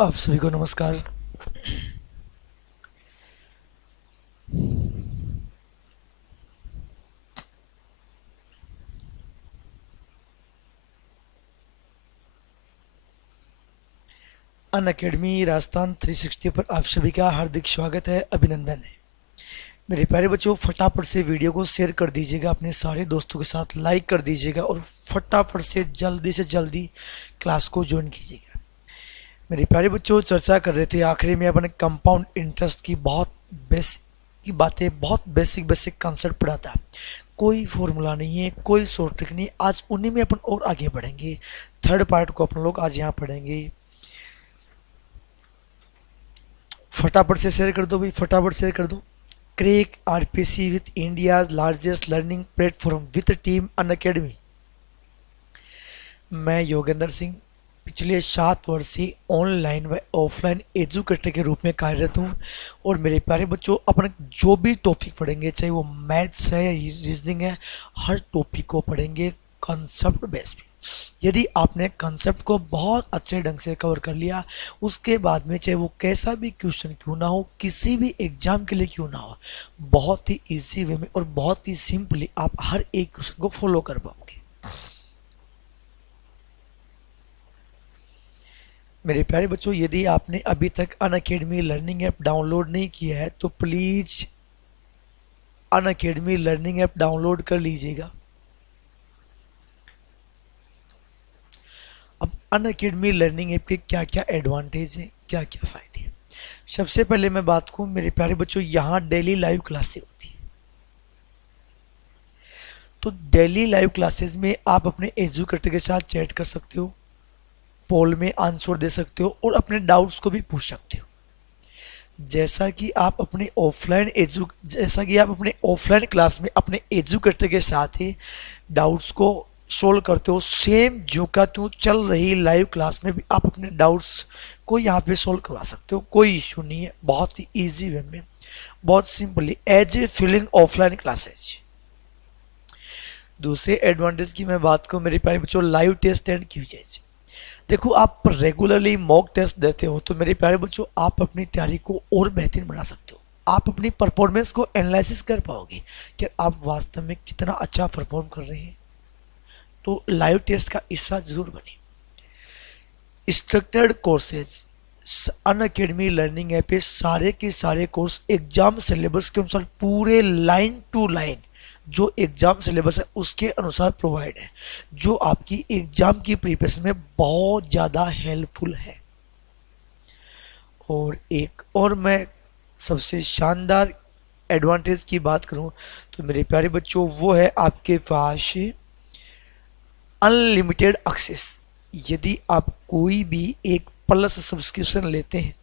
आप सभी को नमस्कार। अन अकेडमी राजस्थान 360 पर आप सभी का हार्दिक स्वागत है, अभिनंदन है। मेरे प्यारे बच्चों, फटाफट से वीडियो को शेयर कर दीजिएगा, अपने सारे दोस्तों के साथ लाइक कर दीजिएगा और फटाफट से जल्दी क्लास को ज्वाइन कीजिएगा। मेरे प्यारे बच्चों, चर्चा कर रहे थे आखिरी में अपन कंपाउंड इंटरेस्ट की बहुत बेसिक की बातें, बहुत बेसिक बेसिक कंसेप्ट पढ़ा था। कोई फॉर्मूला नहीं है, कोई शॉर्ट ट्रिक नहीं, आज उन्हीं में अपन और आगे बढ़ेंगे। थर्ड पार्ट को अपन लोग आज यहाँ पढ़ेंगे। फटाफट से शेयर कर दो भाई, फटाफट शेयर कर दो। Crack RPC with India largest learning platform with team Unacademy. मैं योगेंद्र सिंह पिछले 7 वर्ष से ऑनलाइन व ऑफलाइन एजुकेटर के रूप में कार्यरत हूँ। और मेरे प्यारे बच्चों, अपन जो भी टॉपिक पढ़ेंगे, चाहे वो मैथ्स है या रीजनिंग है, हर टॉपिक को पढ़ेंगे कंसेप्ट बेस पे। यदि आपने कंसेप्ट को बहुत अच्छे ढंग से कवर कर लिया, उसके बाद में चाहे वो कैसा भी क्वेश्चन क्यों ना हो, किसी भी एग्जाम के लिए क्यों ना हो, बहुत ही इजी वे में और बहुत ही सिंपली आप हर एक क्वेश्चन को फॉलो कर पाओगे। मेरे प्यारे बच्चों, यदि आपने अभी तक Unacademy learning app download नहीं किया है तो please Unacademy learning app download कर लीजिएगा। अब अन अकेडमी लर्निंग ऐप के क्या क्या एडवांटेज हैं, क्या क्या फायदे हैं। सबसे पहले मैं बात करूं मेरे प्यारे बच्चों, यहाँ डेली लाइव क्लासेस होती है। तो डेली लाइव क्लासेस में आप अपने एजुकेटर के साथ चैट कर सकते हो, पोल में आंसर दे सकते हो और अपने डाउट्स को भी पूछ सकते हो। जैसा कि आप अपने ऑफलाइन क्लास में अपने एजुकेटर के साथ ही डाउट्स को सोल्व करते हो, सेम जो का त्यों चल रही लाइव क्लास में भी आप अपने डाउट्स को यहाँ पे सोल्व करवा सकते हो। कोई इशू नहीं है, बहुत ही इजी वे में, बहुत simply, as a feeling offline classes. दूसरे एडवांटेज की मैं बात करूँ मेरे प्यारे बच्चों, लाइव टेस्ट एंड क्विजेज। देखो, आप रेगुलरली मॉक टेस्ट देते हो तो मेरे प्यारे बच्चों, आप अपनी तैयारी को और बेहतरीन बना सकते हो। आप अपनी परफॉर्मेंस को एनालिसिस कर पाओगे कि आप वास्तव में कितना अच्छा परफॉर्म कर रहे हैं। तो लाइव टेस्ट का हिस्सा जरूर बने। स्ट्रक्चर्ड कोर्सेज, अन अकेडमी लर्निंग ऐप पे सारे के सारे कोर्स एग्जाम सिलेबस के अनुसार पूरे लाइन टू लाइन जो एग्जाम सिलेबस है उसके अनुसार प्रोवाइड है, जो आपकी एग्जाम की प्रिपरेशन में बहुत ज़्यादा हेल्पफुल है। और एक और मैं सबसे शानदार एडवांटेज की बात करूं तो मेरे प्यारे बच्चों, वो है आपके पास अनलिमिटेड एक्सेस। यदि आप कोई भी एक प्लस सब्सक्रिप्शन लेते हैं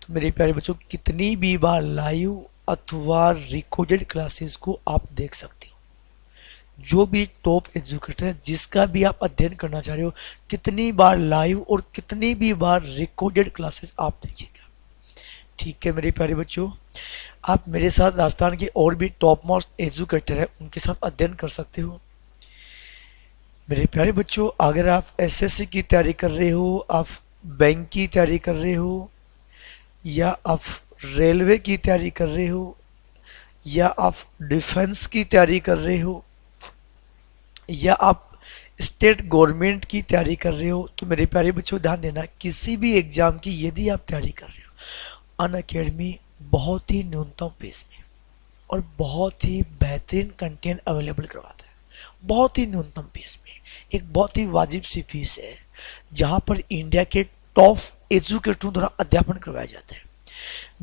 तो मेरे प्यारे बच्चों, कितनी भी बार लाइव अथवा रिकॉर्डेड क्लासेस को आप देख सकते हो। जो भी टॉप एजुकेटर है, जिसका भी आप अध्ययन करना चाह रहे हो, कितनी बार लाइव और कितनी भी बार रिकॉर्डेड क्लासेस आप देखिएगा। ठीक है मेरे प्यारे बच्चों, आप मेरे साथ राजस्थान के और भी टॉप मोस्ट एजुकेटर है, उनके साथ अध्ययन कर सकते हो। मेरे प्यारे बच्चों, अगर आप एसएससी की तैयारी कर रहे हो, आप बैंक की तैयारी कर रहे हो, या आप रेलवे की तैयारी कर रहे हो, या आप डिफेंस की तैयारी कर रहे हो, या आप स्टेट गवर्नमेंट की तैयारी कर रहे हो, तो मेरे प्यारे बच्चों ध्यान देना, किसी भी एग्जाम की यदि आप तैयारी कर रहे हो, अन अकेडमी बहुत ही न्यूनतम फीस में और बहुत ही बेहतरीन कंटेंट अवेलेबल करवाता है। बहुत ही न्यूनतम फीस में, एक बहुत ही वाजिब सी फीस है, जहां पर इंडिया के टॉप एजुकेटरों द्वारा अध्यापन करवाया जाता है।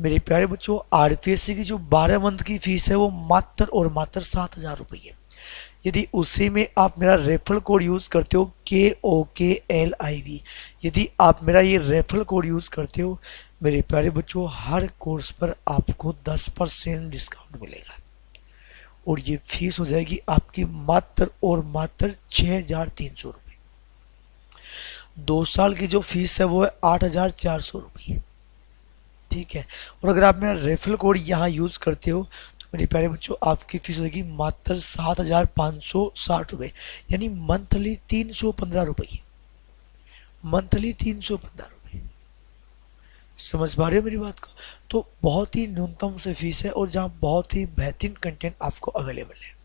मेरे प्यारे बच्चों, आरपीएससी की जो 12 मंथ की फीस है वो मात्र और मात्र 7,000 रुपये है। यदि उसी में आप मेरा रेफरल कोड यूज करते हो KOKLIV, यदि आप मेरा ये रेफरल कोड यूज करते हो मेरे प्यारे बच्चों, हर कोर्स पर आपको 10% डिस्काउंट मिलेगा और ये फीस हो जाएगी आपकी मात्र और मात्र 6,300 रुपये। 2 साल की जो फीस है वो है 8,400 रुपये। ठीक है, और अगर आप मेरा रेफरल कोड यहाँ यूज करते हो तो मेरे प्यारे बच्चों, आपकी फीस होगी मात्र 7,560 रुपये, यानी मंथली 315 रुपये, मंथली 315 रुपये। समझ पा रहे हो मेरी बात को? तो बहुत ही न्यूनतम से फीस है और जहाँ बहुत ही बेहतरीन कंटेंट आपको अवेलेबल है।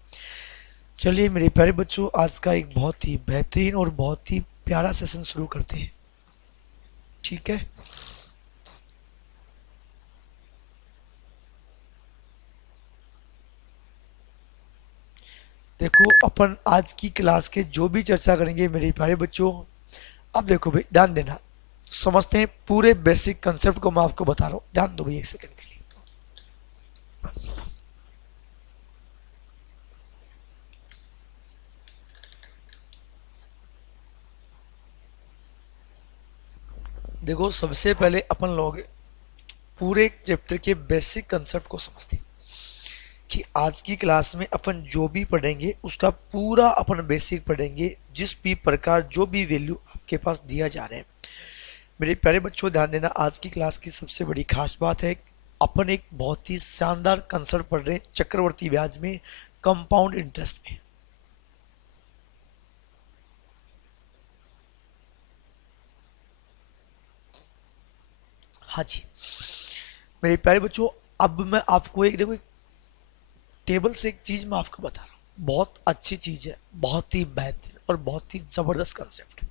चलिए मेरे प्यारे बच्चों, आज का एक बहुत ही बेहतरीन और बहुत ही प्यारा सेशन शुरू करते हैं। ठीक है, देखो अपन आज की क्लास के जो भी चर्चा करेंगे मेरे प्यारे बच्चों, अब देखो भाई ध्यान देना, समझते हैं पूरे बेसिक कंसेप्ट को। मैं आपको बता रहा हूँ, ध्यान दो भाई एक सेकंड के लिए। देखो सबसे पहले अपन लोग पूरे चैप्टर के बेसिक कंसेप्ट को समझते हैं कि आज की क्लास में अपन जो भी पढ़ेंगे उसका पूरा अपन बेसिक पढ़ेंगे, जिस भी प्रकार जो भी वैल्यू आपके पास दिया जा रहा है। मेरे प्यारे बच्चों ध्यान देना, आज की क्लास की सबसे बड़ी खास बात है अपन एक बहुत ही शानदार कंसेप्ट पढ़ रहे हैं चक्रवर्ती ब्याज में, कंपाउंड इंटरेस्ट में। हाँ जी मेरे प्यारे बच्चों, अब मैं आपको एक देखो एक टेबल से एक चीज मैं आपको बता रहा हूँ, बहुत अच्छी चीज है, बहुत ही बेहतरीन और बहुत ही जबरदस्त कंसेप्ट।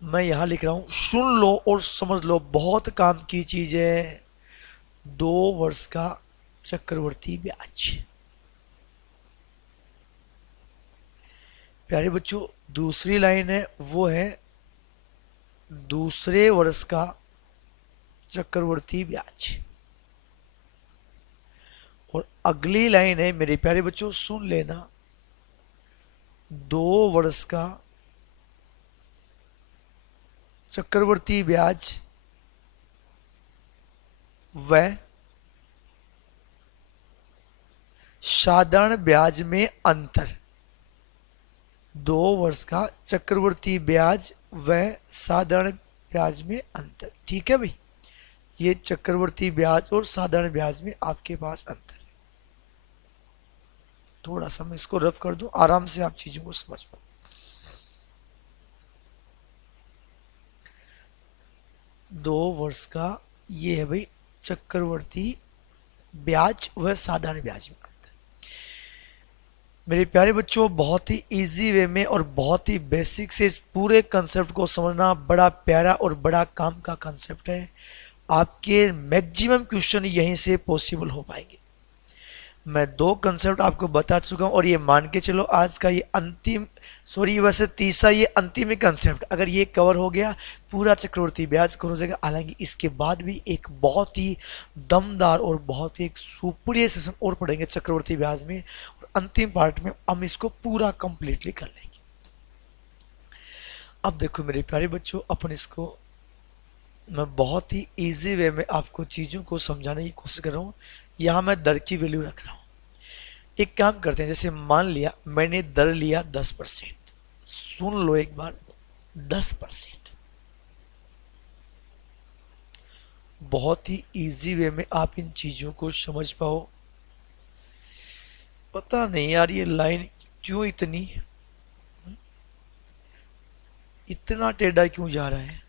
मैं यहां लिख रहा हूं, सुन लो और समझ लो, बहुत काम की चीज है। 2 वर्ष का चक्रवर्ती ब्याज। प्यारे बच्चों दूसरी लाइन है वो है दूसरे वर्ष का चक्रवर्ती ब्याज। और अगली लाइन है मेरे प्यारे बच्चों सुन लेना, 2 वर्ष का चक्रवर्ती ब्याज व साधारण ब्याज में अंतर। 2 वर्ष का चक्रवर्ती ब्याज व साधारण ब्याज में अंतर। ठीक है भाई, ये चक्रवर्ती ब्याज और साधारण ब्याज में आपके पास अंतर है। थोड़ा सा मैं इसको रफ कर दूं, आराम से आप चीजों को समझ पाओ। 2 वर्ष का ये है भाई चक्रवर्ती ब्याज व साधारण ब्याज में अंतर। मेरे प्यारे बच्चों बहुत ही इजी वे में और बहुत ही बेसिक से इस पूरे कंसेप्ट को समझना बड़ा प्यारा और बड़ा काम का कंसेप्ट है। आपके मैक्सिमम क्वेश्चन यहीं से पॉसिबल हो पाएंगे। मैं 2 कंसेप्ट आपको बता चुका हूं और ये मान के चलो आज का ये अंतिम, सॉरी वैसे तीसरा ये अंतिम ही कंसेप्ट, अगर ये कवर हो गया पूरा चक्रवर्ती ब्याज कवर हो जाएगा। हालांकि इसके बाद भी एक बहुत ही दमदार और बहुत ही एक सुपीरियर सेशन और पढ़ेंगे चक्रवर्ती ब्याज में, और अंतिम पार्ट में हम इसको पूरा कंप्लीटली कर लेंगे। अब देखो मेरे प्यारे बच्चों, अपन इसको मैं बहुत ही इजी वे में आपको चीज़ों को समझाने की कोशिश कर रहा हूँ। यहाँ मैं दर की वैल्यू रख रहा हूँ। एक काम करते हैं, जैसे मान लिया मैंने दर लिया 10%, सुन लो एक बार, 10%। बहुत ही इजी वे में आप इन चीज़ों को समझ पाओ। पता नहीं यार ये लाइन क्यों इतना टेढ़ा क्यों जा रहा है।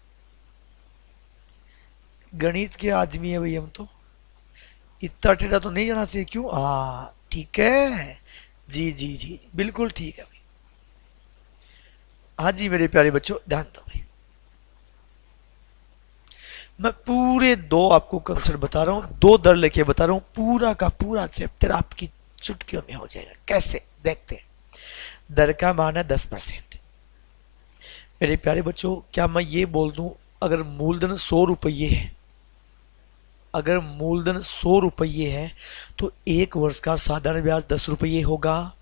गणित के आदमी है भाई हम तो, इतना टेढ़ा तो नहीं जाना चाहिए। क्यों? हाँ ठीक है, जी जी जी जी बिल्कुल ठीक है भाई। हाँ जी मेरे प्यारे बच्चों ध्यान दो भाई, मैं पूरे 2 आपको कंसेप्ट बता रहा हूँ, 2 दर लेके बता रहा हूँ, पूरा का पूरा चैप्टर आपकी चुटकियों में हो जाएगा। कैसे देखते हैं। दर का मान है 10%। मेरे प्यारे बच्चों क्या मैं ये बोल दूं, अगर मूलधन 100 रुपये है, अगर मूलधन 100 रुपये है तो 1 वर्ष का साधारण ब्याज 10 रुपये होगा,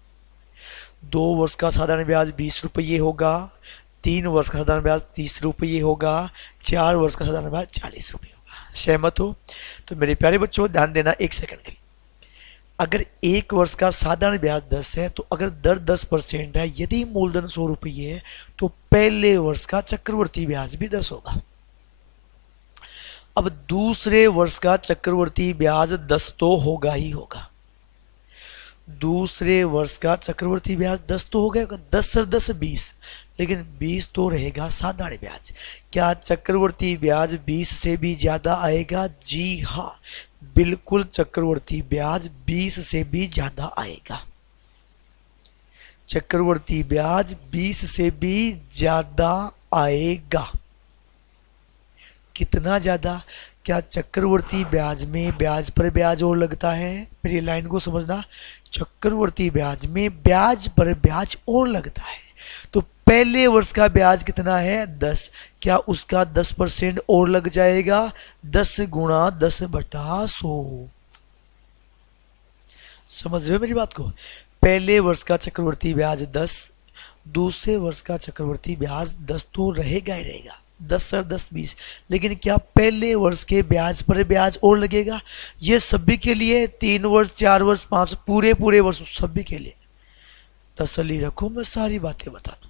2 वर्ष का साधारण ब्याज 20 रुपये होगा, 3 वर्ष का साधारण ब्याज 30 रुपये होगा, 4 वर्ष का साधारण ब्याज 40 रुपये होगा। सहमत हो? तो मेरे प्यारे बच्चों ध्यान देना एक सेकंड के लिए, अगर 1 वर्ष का साधारण ब्याज 10 है तो अगर दर 10% है, यदि मूलधन 100 रुपये है तो पहले वर्ष का चक्रवर्ती ब्याज भी 10 होगा। अब दूसरे वर्ष का चक्रवर्ती ब्याज 10 तो होगा ही होगा। दूसरे वर्ष का चक्रवर्ती ब्याज 10 तो हो गया, 10 सर 10 20, लेकिन 20 तो रहेगा साधारण ब्याज। क्या चक्रवर्ती ब्याज 20 से भी ज्यादा आएगा? जी हाँ, बिल्कुल चक्रवर्ती ब्याज 20 से भी ज्यादा आएगा। चक्रवर्ती ब्याज 20 से भी ज्यादा आएगा। कितना ज्यादा? क्या चक्रवर्ती ब्याज में ब्याज पर ब्याज और लगता है? मेरी लाइन को समझना, चक्रवर्ती ब्याज में ब्याज पर ब्याज और लगता है। तो पहले वर्ष का ब्याज कितना है? 10। क्या उसका 10% और लग जाएगा? 10 गुणा 10/100। समझ रहे हो मेरी बात को? पहले वर्ष का चक्रवर्ती ब्याज 10, दूसरे वर्ष का चक्रवर्ती ब्याज 10 तो रहेगा ही रहेगा, 10 सर 10 20, लेकिन क्या पहले वर्ष के ब्याज पर ब्याज और लगेगा? ये सभी के लिए, 3 वर्ष 4 वर्ष 5 पूरे पूरे वर्ष सभी के लिए। तसल्ली रखो, मैं सारी बातें बता दूं।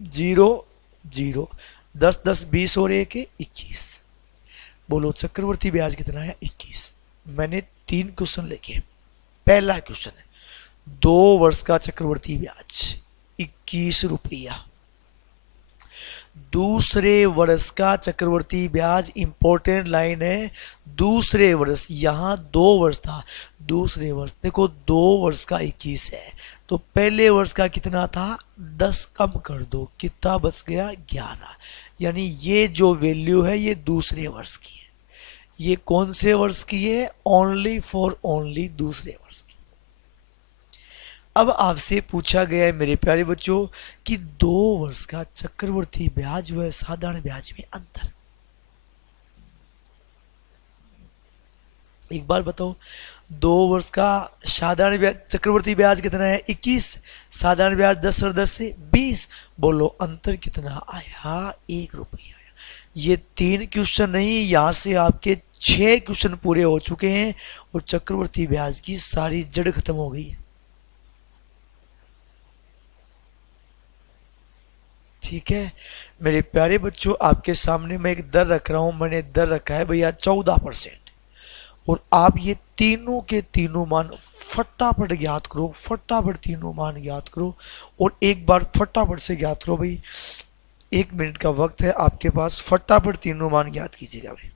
0 0, 10 10 20 और 1 21। बोलो चक्रवर्ती ब्याज कितना है? 21। मैंने 3 क्वेश्चन लिखे। पहला क्वेश्चन है, 2 वर्ष का चक्रवर्ती ब्याज 21 रुपया। दूसरे वर्ष का चक्रवर्ती ब्याज, इंपॉर्टेंट लाइन है, दूसरे वर्ष, यहां 2 वर्ष था, दूसरे वर्ष देखो 2 वर्ष का 21 है, तो पहले वर्ष का कितना था? 10 कम कर दो, कितना बच गया? 11। यानी ये जो वैल्यू है ये दूसरे वर्ष की है। ये कौन से वर्ष की है? ओनली फॉर ओनली दूसरे वर्ष की। अब आपसे पूछा गया है मेरे प्यारे बच्चों कि 2 वर्ष का चक्रवर्ती ब्याज व साधारण ब्याज में अंतर। एक बार बताओ, 2 वर्ष का साधारण ब्याज चक्रवर्ती ब्याज कितना है? 21। साधारण ब्याज 10 और 10 से 20। बोलो अंतर कितना आया? 1 रुपया आया। ये 3 क्वेश्चन नहीं, यहां से आपके 6 क्वेश्चन पूरे हो चुके हैं और चक्रवर्ती ब्याज की सारी जड़ खत्म हो गई है। ठीक है मेरे प्यारे बच्चों, आपके सामने मैं एक दर रख रहा हूं। मैंने दर रखा है भैया 14%, और आप ये तीनों के तीनों मान फटाफट ज्ञात करो, फटाफट तीनों मान ज्ञात करो, और एक बार फटाफट से ज्ञात करो भाई। 1 मिनट का वक्त है आपके पास, फटाफट तीनों मान ज्ञात कीजिएगा भाई।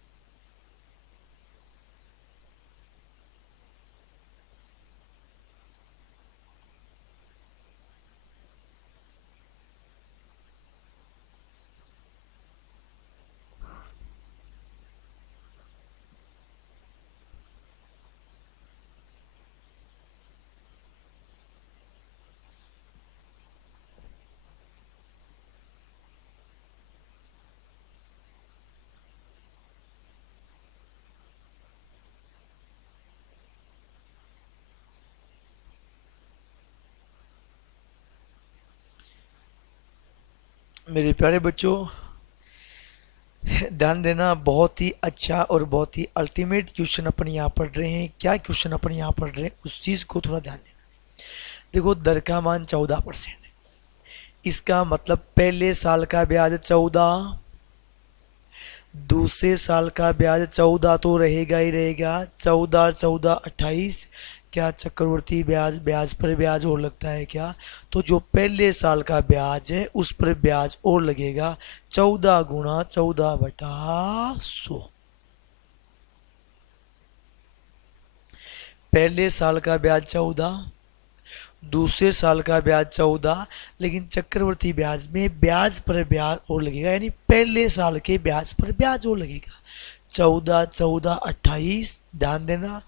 मेरे प्यारे बच्चों ध्यान देना, बहुत ही अच्छा और बहुत ही अल्टीमेट क्वेश्चन अपन यहाँ पढ़ रहे हैं। क्या क्वेश्चन अपन यहाँ पढ़ रहे हैं उस चीज को थोड़ा ध्यान देना। देखो दर का मान 14%, इसका मतलब पहले साल का ब्याज 14, दूसरे साल का ब्याज 14 तो रहेगा ही रहेगा, 14 14 28। क्या चक्रवर्ती ब्याज ब्याज पर ब्याज और लगता है क्या? तो जो पहले साल का ब्याज है उस पर ब्याज और लगेगा, 14 गुणा 14/100। पहले साल का ब्याज 14, दूसरे साल का ब्याज 14, लेकिन चक्रवर्ती ब्याज में ब्याज पर ब्याज और लगेगा, यानी पहले साल के ब्याज पर ब्याज और लगेगा। 14 14 28। ध्यान देना,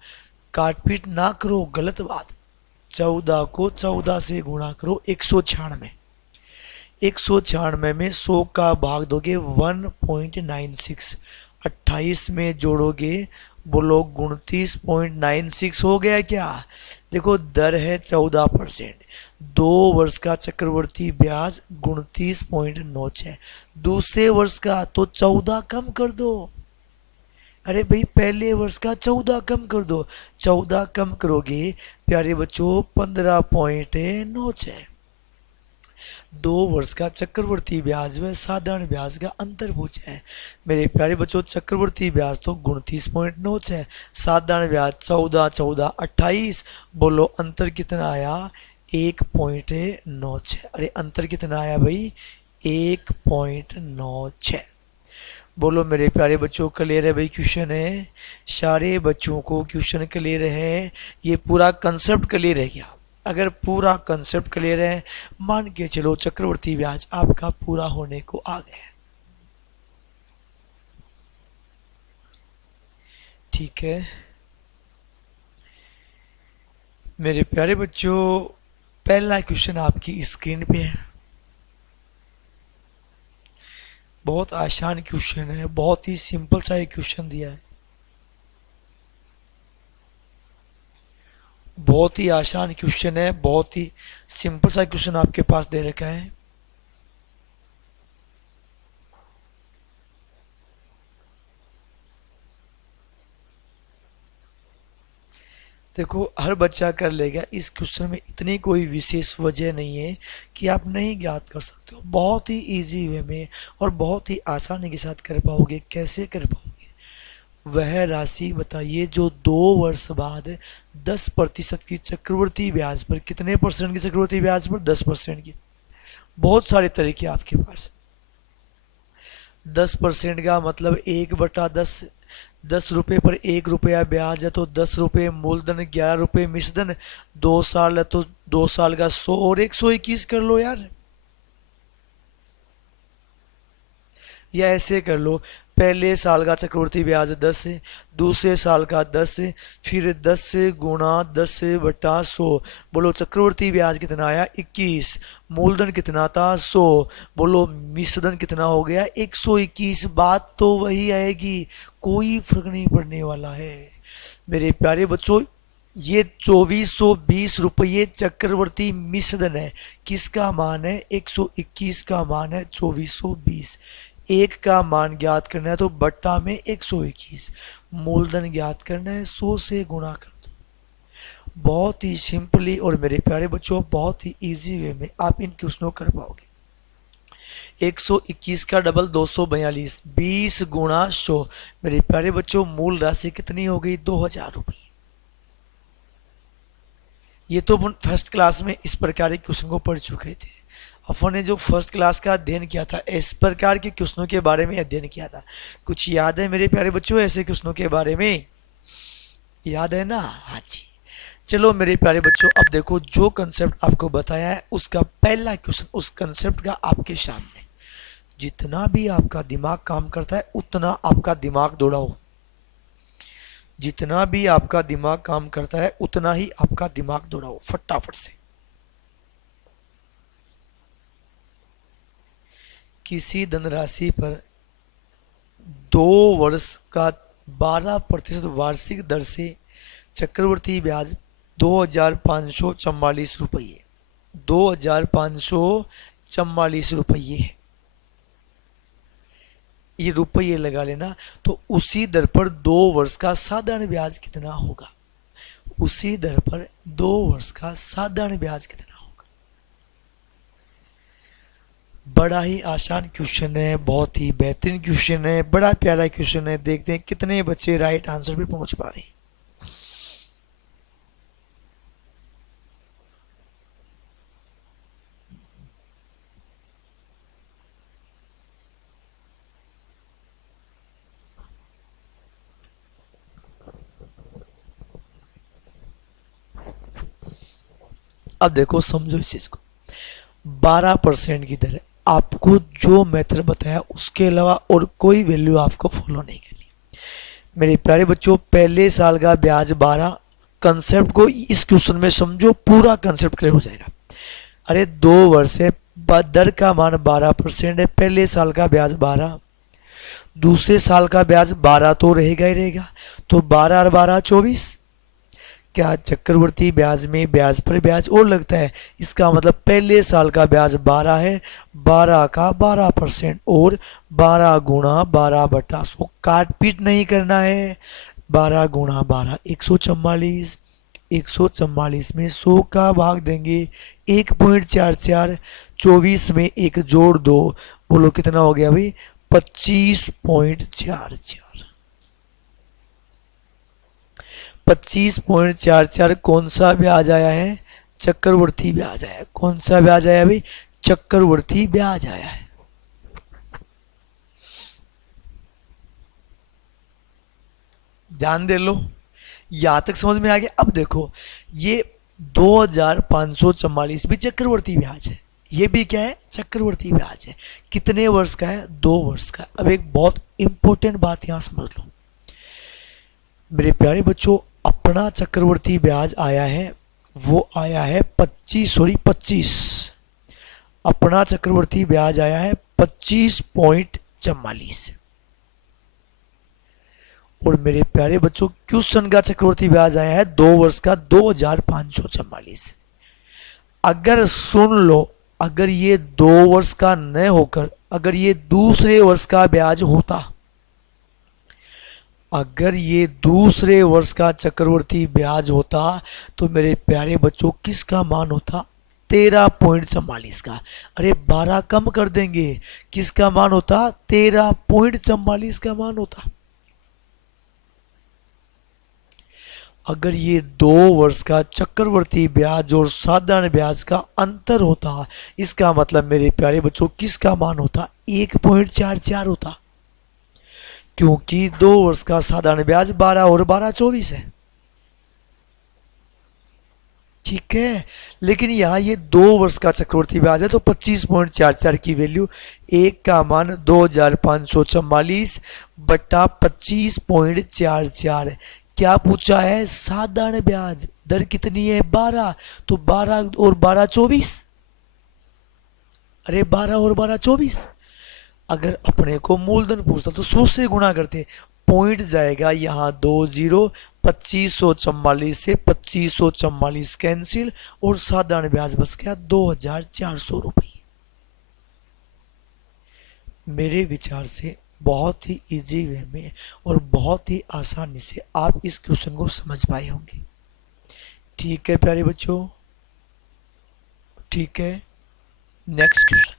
काटपीट ना करो, गलत बात। 14 को 14 से गुणा करो, 196। 196 में 100 का भाग दोगे 1.96, 28 में जोड़ोगे, बोलो 29.96 हो गया क्या? देखो दर है 14%, 2 वर्ष का चक्रवर्ती ब्याज 29.96, दूसरे वर्ष का तो 14 कम कर दो। अरे भाई पहले वर्ष का 14 कम कर दो, 14 कम करोगे प्यारे बच्चों 15.96। 2 वर्ष का चक्रवर्ती ब्याज व साधारण ब्याज का अंतर पूछा है। मेरे प्यारे बच्चों, चक्रवर्ती ब्याज तो 29.96, साधारण ब्याज 14, बोलो अंतर कितना आया? 1.96। अरे अंतर कितना आया भाई? 1.96। बोलो मेरे प्यारे बच्चों, क्लियर है भाई? क्वेश्चन है, सारे बच्चों को क्वेश्चन क्लियर है? ये पूरा कंसेप्ट क्लियर है क्या? अगर पूरा कंसेप्ट क्लियर है, मान के चलो चक्रवर्ती ब्याज आपका पूरा होने को आ गया है। ठीक है मेरे प्यारे बच्चों, पहला क्वेश्चन आपकी स्क्रीन पे है। बहुत आसान क्वेश्चन है, बहुत ही सिंपल सा एक क्वेश्चन दिया है, बहुत ही आसान क्वेश्चन है, बहुत ही सिंपल सा क्वेश्चन आपके पास दे रखा है। देखो हर बच्चा कर लेगा, इस क्वेश्चन में इतनी कोई विशेष वजह नहीं है कि आप नहीं ज्ञात कर सकते हो। बहुत ही इजी वे में और बहुत ही आसानी के साथ कर पाओगे। कैसे कर पाओगे? वह राशि बताइए जो 2 वर्ष बाद 10% की चक्रवृद्धि ब्याज पर, कितने परसेंट की चक्रवृद्धि ब्याज पर? 10% की। बहुत सारे तरीके आपके पास। 10% का मतलब 1/10, 10 रुपये पर 1 रुपया ब्याज है तो 10 रुपये मूलधन, 11 रुपये मिश्रधन, 2 साल है तो 2 साल का 100 और 121 कर लो यार, या ऐसे कर लो, पहले साल का चक्रवृद्धि ब्याज 10 है, दूसरे साल का 10 है, फिर 10 गुणा 10/100। बोलो चक्रवृद्धि ब्याज कितना आया? 21। मूलधन कितना था? 100। बोलो मिश्रधन कितना हो गया? 121। बात तो वही आएगी, कोई फर्क नहीं पड़ने वाला है। मेरे प्यारे बच्चों, ये 2420 रुपये चक्रवर्ती मिश्रधन है। किसका मान है? 121 का मान है 2420। एक का मान ज्ञात करना है तो बट्टा में 121, मूलधन ज्ञात करना है 100 से गुणा कर दो। बहुत ही सिंपली और मेरे प्यारे बच्चों बहुत ही इजी वे में आप इन क्वेश्चनों कर पाओगे। 121 का डबल 242, 20 गुणा 100। मेरे प्यारे बच्चों मूल राशि कितनी हो गई? 2000 रुपये। ये तो अपन फर्स्ट क्लास में इस प्रकार के क्वेश्चन को पढ़ चुके थे। अपन ने जो फर्स्ट क्लास का अध्ययन किया था, इस प्रकार के क्वेश्चनों के बारे में अध्ययन किया था। कुछ याद है मेरे प्यारे बच्चों ऐसे क्वेश्चनों के बारे में? याद है ना? हाँ जी। चलो मेरे प्यारे बच्चों, अब देखो जो कंसेप्ट आपको बताया है उसका पहला क्वेश्चन उस कंसेप्ट का आपके सामने। जितना भी आपका दिमाग काम करता है उतना आपका दिमाग दौड़ाओ। जितना भी आपका दिमाग काम करता है उतना ही आपका दिमाग दौड़ाओ फटाफट से। किसी धनराशि पर 2 वर्ष का 12% वार्षिक दर से चक्रवृद्धि ब्याज 2544 रुपये, 2544 रुपये है। ये रुपये लगा लेना। तो उसी दर पर 2 वर्ष का साधारण ब्याज कितना होगा? उसी दर पर 2 वर्ष का साधारण ब्याज कितना? बड़ा ही आसान क्वेश्चन है, बहुत ही बेहतरीन क्वेश्चन है, बड़ा प्यारा क्वेश्चन है। देखते हैं कितने बच्चे राइट आंसर पे पहुंच पा रहे हैं। अब देखो समझो इस चीज को। 12% की दर है। आपको जो मेथड बताया उसके अलावा और कोई वैल्यू आपको फॉलो नहीं करनी। मेरे प्यारे बच्चों पहले साल का ब्याज 12, कंसेप्ट को इस क्वेश्चन में समझो, पूरा कंसेप्ट क्लियर हो जाएगा। अरे 2 वर्ष है, दर का मान 12% है, पहले साल का ब्याज 12, दूसरे साल का ब्याज 12 तो रहेगा ही रहेगा, तो 12 और 12 24। क्या चक्रवर्ती ब्याज में ब्याज पर ब्याज और लगता है? इसका मतलब पहले साल का ब्याज 12 है, 12 का 12% और 12 गुणा 12/100। काट पीट नहीं करना है। 12 गुणा 12 144, 144 में 100 का भाग देंगे 1.44, 24 में एक जोड़ दो, बोलो कितना हो गया भाई? 25.44। 25.44 कौन सा ब्याज आया है? चक्रवर्ती ब्याज आया है। कौन सा ब्याज आया भाई? चक्रवर्ती ब्याज आया है। ध्यान दे लो, यहां तक समझ में आ गया। अब देखो, ये 2544 भी चक्रवर्ती ब्याज है, ये भी क्या है? चक्रवर्ती ब्याज है। कितने वर्ष का है? 2 वर्ष का। अब एक बहुत इंपॉर्टेंट बात यहां समझ लो मेरे प्यारे बच्चों, अपना चक्रवर्ती ब्याज आया है, वो आया है 25। अपना चक्रवर्ती ब्याज आया है 25.44। और मेरे प्यारे बच्चों, क्वेश्चन का चक्रवर्ती ब्याज आया है 2 वर्ष का 2544। अगर सुन लो, अगर ये 2 वर्ष का न होकर अगर ये दूसरे वर्ष का ब्याज होता, अगर ये दूसरे वर्ष का चक्रवर्ती ब्याज होता, तो मेरे प्यारे बच्चों किसका मान होता? 13.44 का। अरे 12 कम कर देंगे, किसका मान होता? 13.44 का मान होता। अगर ये 2 वर्ष का चक्रवर्ती ब्याज और साधारण ब्याज का अंतर होता, इसका मतलब मेरे प्यारे बच्चों किसका मान होता? 1.44 होता, क्योंकि 2 वर्ष का साधारण ब्याज 12 और 12 24 है। ठीक है, लेकिन यहाँ ये 2 वर्ष का चक्रवर्ती ब्याज है, तो 25.44 की वैल्यू, एक का मान 2544 बटा 25.44। क्या पूछा है? साधारण ब्याज दर कितनी है? 12, तो 12 और 12 24। अरे 12 और 12 24। अगर अपने को मूलधन पूछता तो 100 से गुणा करते, पॉइंट जाएगा यहाँ 2 जीरो, 2544 से 2544 कैंसिल, और साधारण ब्याज बच गया 2400 रुपये। मेरे विचार से बहुत ही इजी वे में और बहुत ही आसानी से आप इस क्वेश्चन को समझ पाए होंगे। ठीक है प्यारे बच्चों, ठीक है। नेक्स्ट क्वेश्चन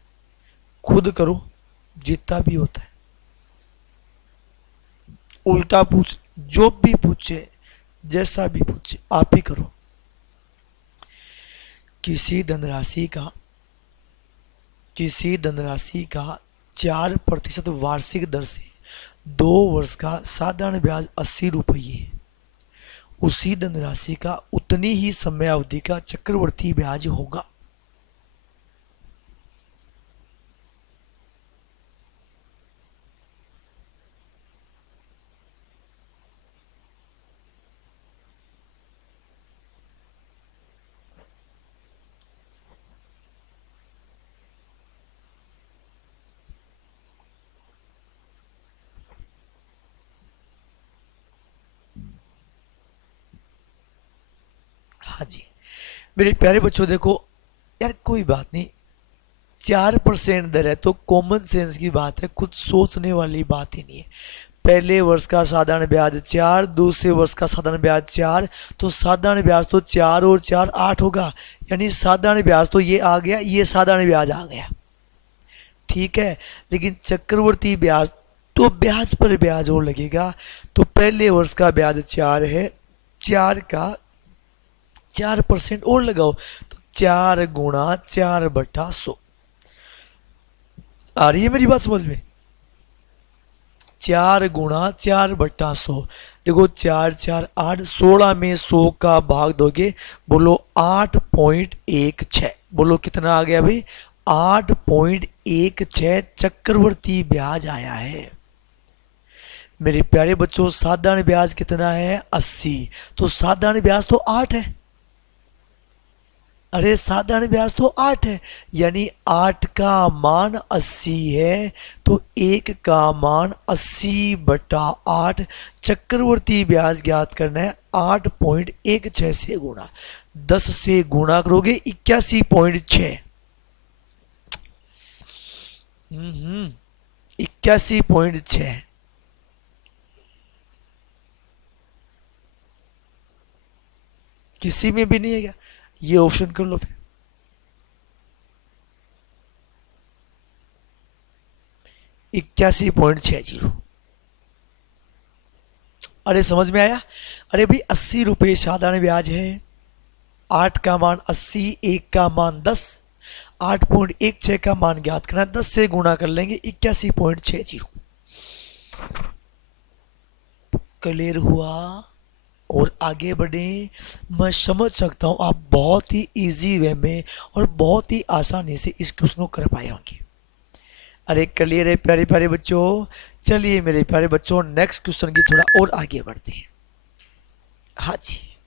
खुद करो, जितना भी होता है। उल्टा पूछ, जो भी पूछे, जैसा भी पूछे, आप ही करो। किसी धनराशि का 4% वार्षिक दर से 2 वर्ष का साधारण ब्याज 80 रुपये, उसी धनराशि का उतनी ही समय अवधि का चक्रवर्ती ब्याज होगा। हाँ जी मेरे प्यारे बच्चों, देखो यार, कोई बात नहीं, 4% दर है तो कॉमन सेंस की बात है, कुछ सोचने वाली बात ही नहीं है। पहले वर्ष का साधारण ब्याज 4, दूसरे वर्ष का साधारण ब्याज 4, तो साधारण ब्याज तो 4 और 4 8 होगा, यानी साधारण ब्याज तो ये आ गया, ये साधारण ब्याज आ गया। ठीक है, लेकिन चक्रवर्ती ब्याज तो ब्याज पर ब्याज और लगेगा, तो पहले वर्ष का ब्याज 4 है, 4 का 4% और लगाओ, तो 4 गुणा 4 बटा 100। आ रही है मेरी बात समझ में? 4 गुणा 4 बटा 100। देखो 4 4 8, 16 में 100 का भाग दोगे, बोलो 8.16। बोलो कितना आ गया भाई? 8.16 चक्रवर्ती ब्याज आया है। मेरे प्यारे बच्चों, साधारण ब्याज कितना है? 80, तो साधारण ब्याज तो 8 है। अरे साधारण ब्याज तो 8 है, यानी 8 का मान 80 है, तो 1 का मान 80 बटा 8। चक्रवर्ती ब्याज ज्ञात करना है, 8.16 से गुणा, 10 से गुणा करोगे 81.6। 81.6। किसी में भी नहीं है क्या? ये ऑप्शन कर लो फिर। 81.60। अरे समझ में आया? अरे भाई 80 रुपये साधारण ब्याज है, 8 का मान 80, 1 का मान 10, 8.16 का मान ज्ञात करना, 10 से गुणा कर लेंगे, 81.60। क्लियर हुआ? और आगे बढ़े। मैं समझ सकता हूं आप बहुत ही इजी वे में और बहुत ही आसानी से इस क्वेश्चन को कर पाए होंगे। अरे क्लियर है प्यारे प्यारे बच्चों? चलिए मेरे प्यारे बच्चों नेक्स्ट क्वेश्चन की थोड़ा और आगे बढ़ते हैं। हाँ जी,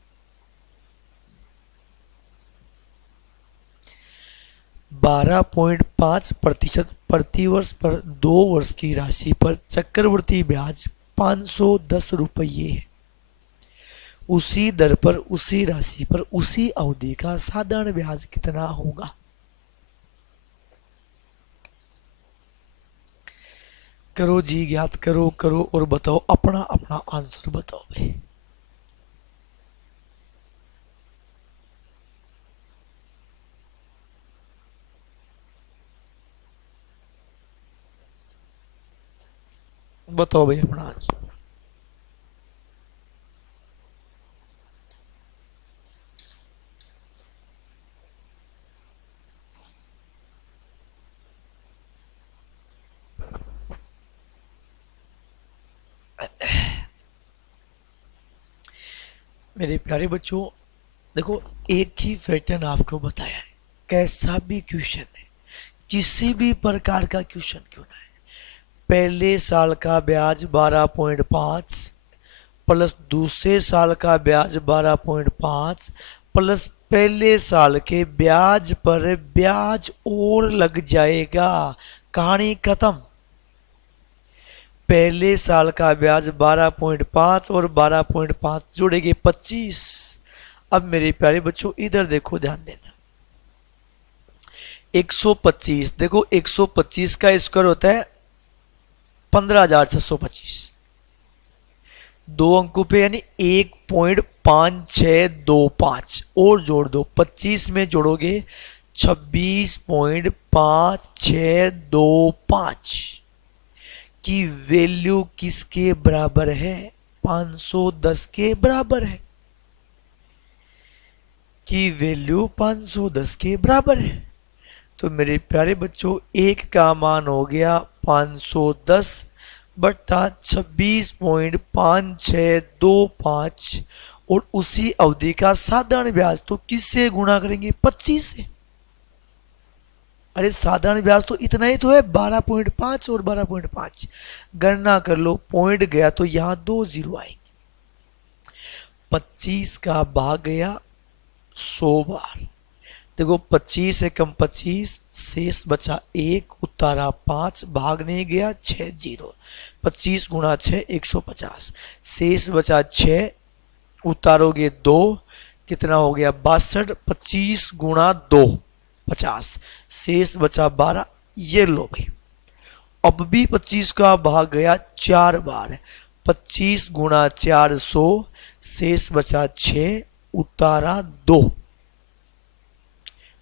12.5% प्रतिवर्ष पर 2 वर्ष की राशि पर चक्रवृद्धि ब्याज 510 रुपये है। उसी दर पर उसी राशि पर उसी अवधि का साधारण ब्याज कितना होगा? करो जी, ज्ञात करो करो और बताओ, अपना अपना आंसर बताओ भाई। बताओ भाई अपना आंसर। मेरे प्यारे बच्चों देखो, एक ही पैटर्न आपको बताया है, कैसा भी क्वेश्चन है, किसी भी प्रकार का क्वेश्चन क्यों ना है, पहले साल का ब्याज 12.5 प्लस दूसरे साल का ब्याज 12.5 प्लस पहले साल के ब्याज पर ब्याज और लग जाएगा, कहानी खत्म। पहले साल का ब्याज 12.5 और 12.5 जोड़ेंगे 25। अब मेरे प्यारे बच्चों इधर देखो, ध्यान देना, 125, देखो 125 का स्क्वायर होता है 15,625, 2 अंकों पे यानी 1.5625 और जोड़ दो, 25 में जोड़ोगे 26.5625 की वैल्यू किसके बराबर है? 510 के बराबर है, की वैल्यू 510 के बराबर है। तो मेरे प्यारे बच्चों एक का मान हो गया 510 बट्टा 26.5625 और उसी अवधि का साधारण ब्याज तो किससे गुणा करेंगे? 25 से। अरे साधारण ब्याज तो इतना ही तो है, 12.5 और 12.5, गणना कर लो, पॉइंट गया तो यहां 2 जीरो आएंगे। 25 का भाग गया 100 बार, देखो 25 से कम 25, शेष बचा 1, उतारा 5, भाग नहीं गया 6 जीरो, 25 गुणा 6 150, शेष बचा 6, उतारोगे 2, कितना हो गया 62, 25 गुणा 2 50, शेष बचा 12। ये लो भाई, अब भी 25 का भाग गया 4 बार, 25 गुणा 400, शेष बचा 6, उतारा 2,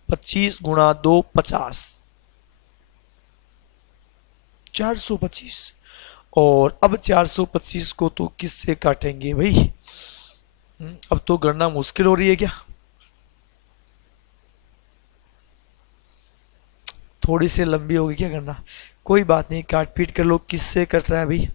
25 गुणा 2 50, 425। और अब 425 को तो किससे काटेंगे भाई? अब तो गणना मुश्किल हो रही है क्या? थोड़ी सी लंबी होगी क्या गणना? कोई बात नहीं, काट पीट कर लो, किससे कट रहा है भाई?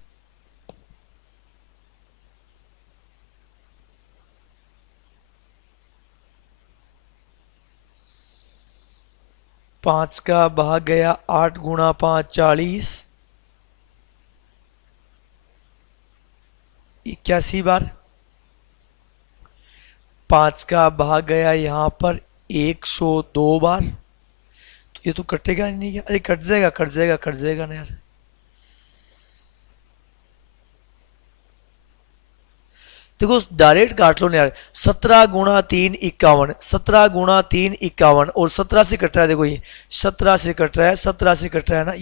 पांच का भाग गया 8 गुणा 5 40, 81 बार, 5 का भाग गया यहां पर 102 बार, तो ये तो कटेगा नहीं क्या? अरे कट जाएगा कट जाएगा कट जाएगा ना यार। देखो डायरेक्ट काट लो ना यार, 17 गुणा 3 51, 17 गुणा 3 51 और 17 से कट रहा है, देखो ये 17 से कट रहा है, 17 से कट रहा है ना,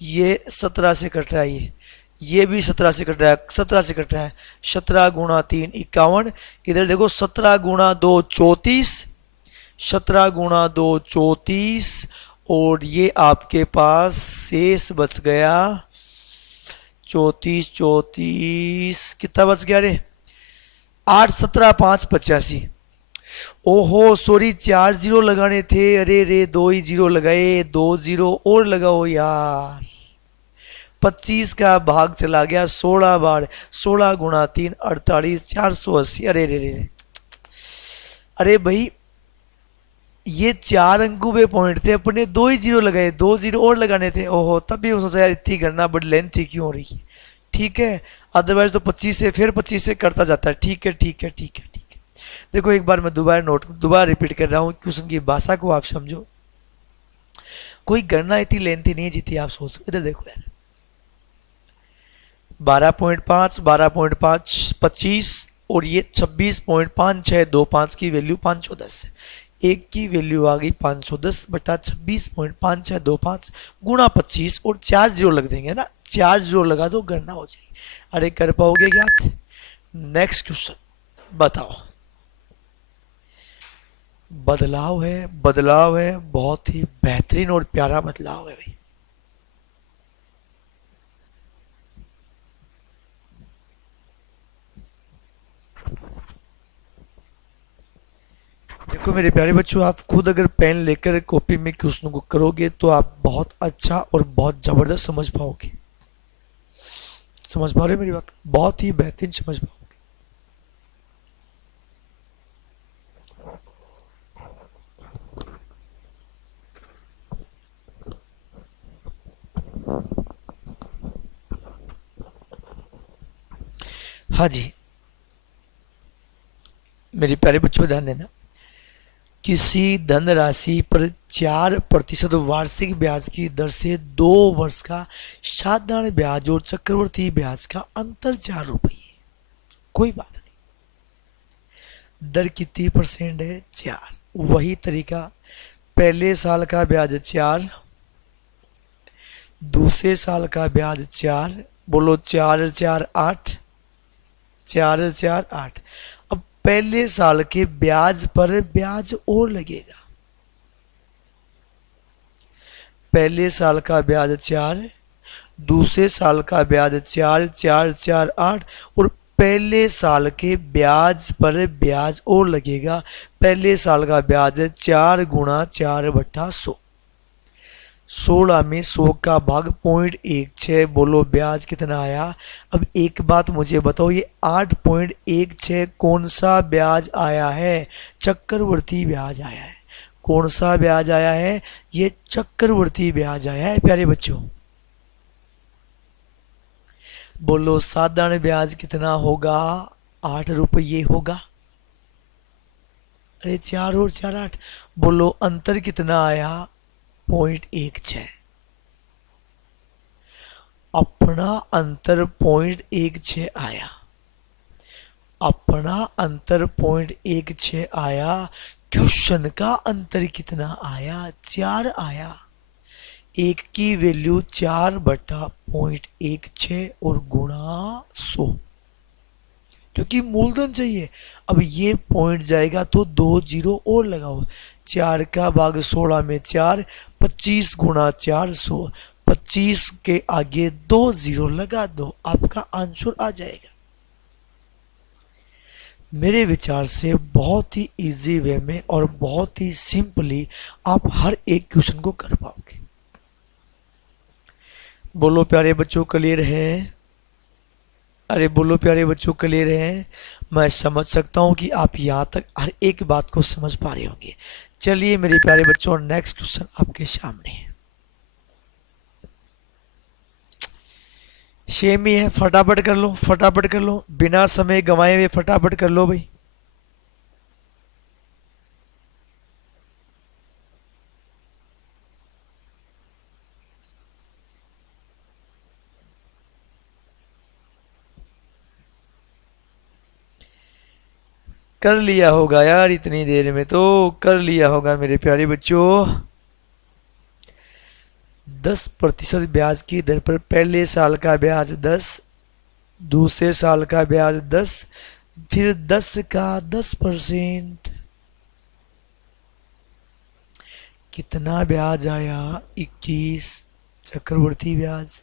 ये 17 से कट रहा है, ये भी 17 से कट रहा है, 17 से कट रहा है, 17 गुणा 3 51। इधर देखो 17 गुणा 2 34, 17 गुणा 2 34, और ये आपके पास शेष बच गया 34, 34 कितना बच गया रे, 8 17 5 85। ओहो सॉरी, 4 जीरो लगाने थे, अरे रे 2 ही जीरो लगाए, 2 जीरो और लगाओ यार। 25 का भाग चला गया 16 बार, 16 गुणा 3 48, 480। अरे रे रे, अरे भाई ये 4 अंकों पे पॉइंट थे, अपने 2 ही जीरो लगाए, 2 जीरो और लगाने थे। ओहो, तब भी सोचा यार इतनी गणना बड़ी लेंथी क्यों हो रही है। ठीक है, अदरवाइज तो 25 से फिर 25 से करता जाता है। ठीक है ठीक है ठीक है ठीक है। देखो एक बार मैं दोबारा रिपीट कर रहा हूँ, क्वेश्चन की भाषा को आप समझो। कोई गणना इतनी लेंथी नहीं जीती आप सोच, इधर देखो यार, 12.5 12.5 25, और ये 26.5625 की वैल्यू 510 है। एक की वैल्यू आ गई 510 बटा 26.5625 गुणा 25, और 4 जीरो लग देंगे ना, 4 जीरो लगा दो गणना हो जाएगी। अरे कर पाओगे क्या? नेक्स्ट क्वेश्चन बताओ। बदलाव है, बदलाव है, बहुत ही बेहतरीन और प्यारा बदलाव है भाई। देखो मेरे प्यारे बच्चों, आप खुद अगर पेन लेकर कॉपी में क्वेश्चन को करोगे तो आप बहुत अच्छा और बहुत जबरदस्त समझ पाओगे। समझ पा रहे हो मेरी बात? बहुत ही बेहतरीन समझ पाओगे। हाँ जी, मेरे प्यारे बच्चों ध्यान देना। किसी धनराशि पर 4% वार्षिक ब्याज की दर से 2 वर्ष का साधारण ब्याज और चक्रवृद्धि ब्याज का अंतर 4 रुपये। कोई बात नहीं, दर कितनी परसेंट है? 4। वही तरीका, पहले साल का ब्याज 4, दूसरे साल का ब्याज 4, बोलो 4 4 8, 4 4 8। अब पहले साल के ब्याज पर ब्याज और लगेगा। पहले साल का ब्याज 4, दूसरे साल का ब्याज 4 4 4 8, और पहले साल के ब्याज पर ब्याज और लगेगा। पहले साल का ब्याज 4 गुणा 4 बटा 100। 16 में 100 का भाग 0.16, बोलो ब्याज कितना आया? अब एक बात मुझे बताओ, ये 8.16 कौन सा ब्याज आया है? चक्रवृद्धि ब्याज आया है। कौन सा ब्याज आया है? ये चक्रवृद्धि ब्याज आया है प्यारे बच्चों। बोलो साधारण ब्याज कितना होगा? 8 रुपये होगा। अरे 4 और 4 8। बोलो अंतर कितना आया? 0.16। अपना अंतर 0.16 आया। अपना अंतर 0.16 आया। क्वेश्चन का अंतर कितना आया? 4 आया। एक की वैल्यू 4 बटा 0.16 और गुणा 100, क्योंकि मूलधन चाहिए। अब ये पॉइंट जाएगा तो 2 जीरो और लगाओ। 4 का भाग 16 में 4, 25 गुणा 400, 25 के आगे 2 जीरो लगा दो, आपका आंसर आ जाएगा। मेरे विचार से बहुत ही इजी वे में और बहुत ही सिंपली आप हर एक क्वेश्चन को कर पाओगे। बोलो प्यारे बच्चों क्लियर है? अरे बोलो प्यारे बच्चों क्लियर है? मैं समझ सकता हूं कि आप यहां तक हर एक बात को समझ पा रहे होंगे। चलिए मेरे प्यारे बच्चों, नेक्स्ट क्वेश्चन आपके सामने है। सेम ही है, फटाफट कर लो, फटाफट कर लो, बिना समय गंवाए हुए फटाफट कर लो भाई। कर लिया होगा यार, इतनी देर में तो कर लिया होगा मेरे प्यारे बच्चों। 10% ब्याज की दर पर पहले साल का ब्याज 10, दूसरे साल का ब्याज 10, फिर 10 का 10%। कितना ब्याज आया? 21। चक्रवृद्धि ब्याज,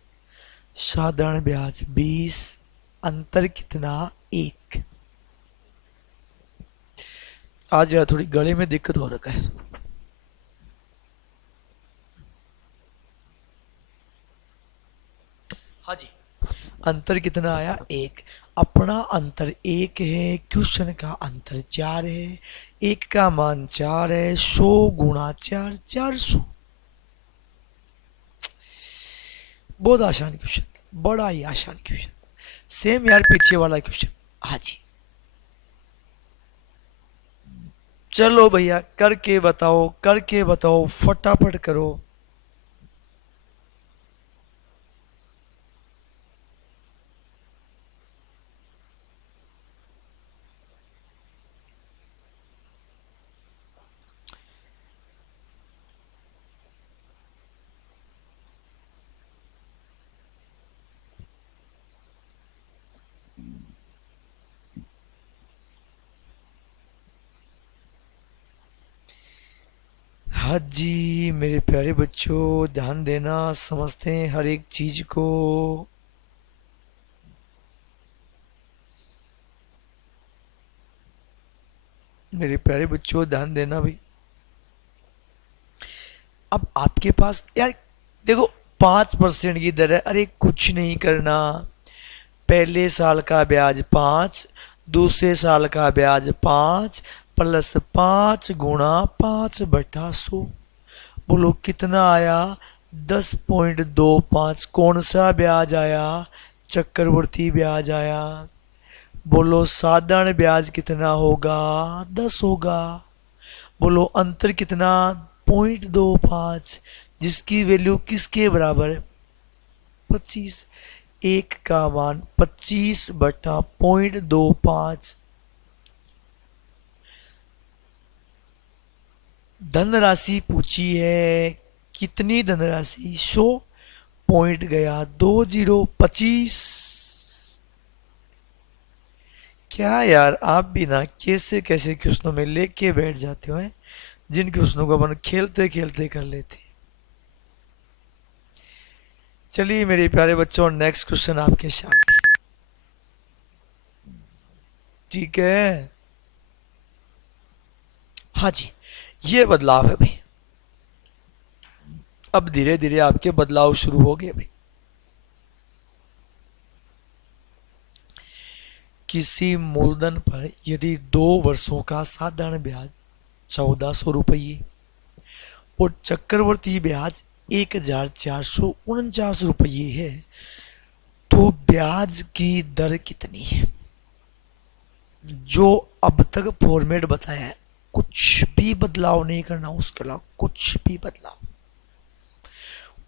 साधारण ब्याज 20, अंतर कितना? 1। आज यार थोड़ी गले में दिक्कत हो रखा है। हाँ जी, अंतर कितना आया? 1। अपना अंतर 1 है, क्वेश्चन का अंतर 4 है, 1 का मान 4 है, 100 गुणा 4, 400। बहुत आसान क्वेश्चन, बड़ा ही आसान क्वेश्चन। सेम यार पीछे वाला क्वेश्चन। हाँ जी, चलो भैया करके बताओ, करके बताओ, फटाफट करो। हाँ जी मेरे प्यारे बच्चों, ध्यान देना, समझते हैं हर एक चीज को। मेरे प्यारे बच्चों ध्यान देना भाई। अब आपके पास यार देखो 5% की दर है, अरे कुछ नहीं करना। पहले साल का ब्याज 5, दूसरे साल का ब्याज 5, प्लस 5 गुणा 5/100। बोलो कितना आया? 10.25। कौन सा ब्याज आया? चक्रवर्ती ब्याज आया। बोलो साधारण ब्याज कितना होगा? 10 होगा। बोलो अंतर कितना? 0.25, जिसकी वैल्यू किसके बराबर है? 25। 1 का मान 25/0.25। धनराशि पूछी है, कितनी धनराशि? 100। पॉइंट गया 20, 25। क्या यार आप भी ना कैसे कैसे क्वेश्चनों में लेके बैठ जाते हो हैं, जिन क्वेश्चनों को अपन खेलते खेलते कर लेते। चलिए मेरे प्यारे बच्चों, नेक्स्ट क्वेश्चन आपके सामने। ठीक है, हाँ जी, ये बदलाव है भाई। अब धीरे धीरे आपके बदलाव शुरू हो गए भाई। किसी मूलधन पर यदि 2 वर्षों का साधारण ब्याज 1400 रुपये और चक्रवर्ती ब्याज 1449 है, तो ब्याज की दर कितनी है? जो अब तक फॉर्मेट बताया है, कुछ भी बदलाव नहीं करना, उसके अलावा कुछ भी बदलाव,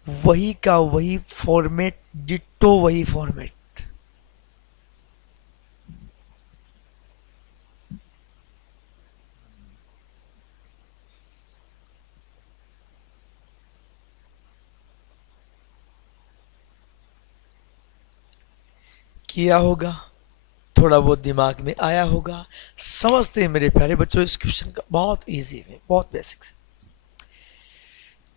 वही का वही फॉर्मेट, डिट्टो वही फॉर्मेट। किया होगा, थोड़ा बहुत दिमाग में आया होगा। समझते हैं मेरे प्यारे बच्चों इस क्वेश्चन का, बहुत इजी है, बहुत बेसिक से।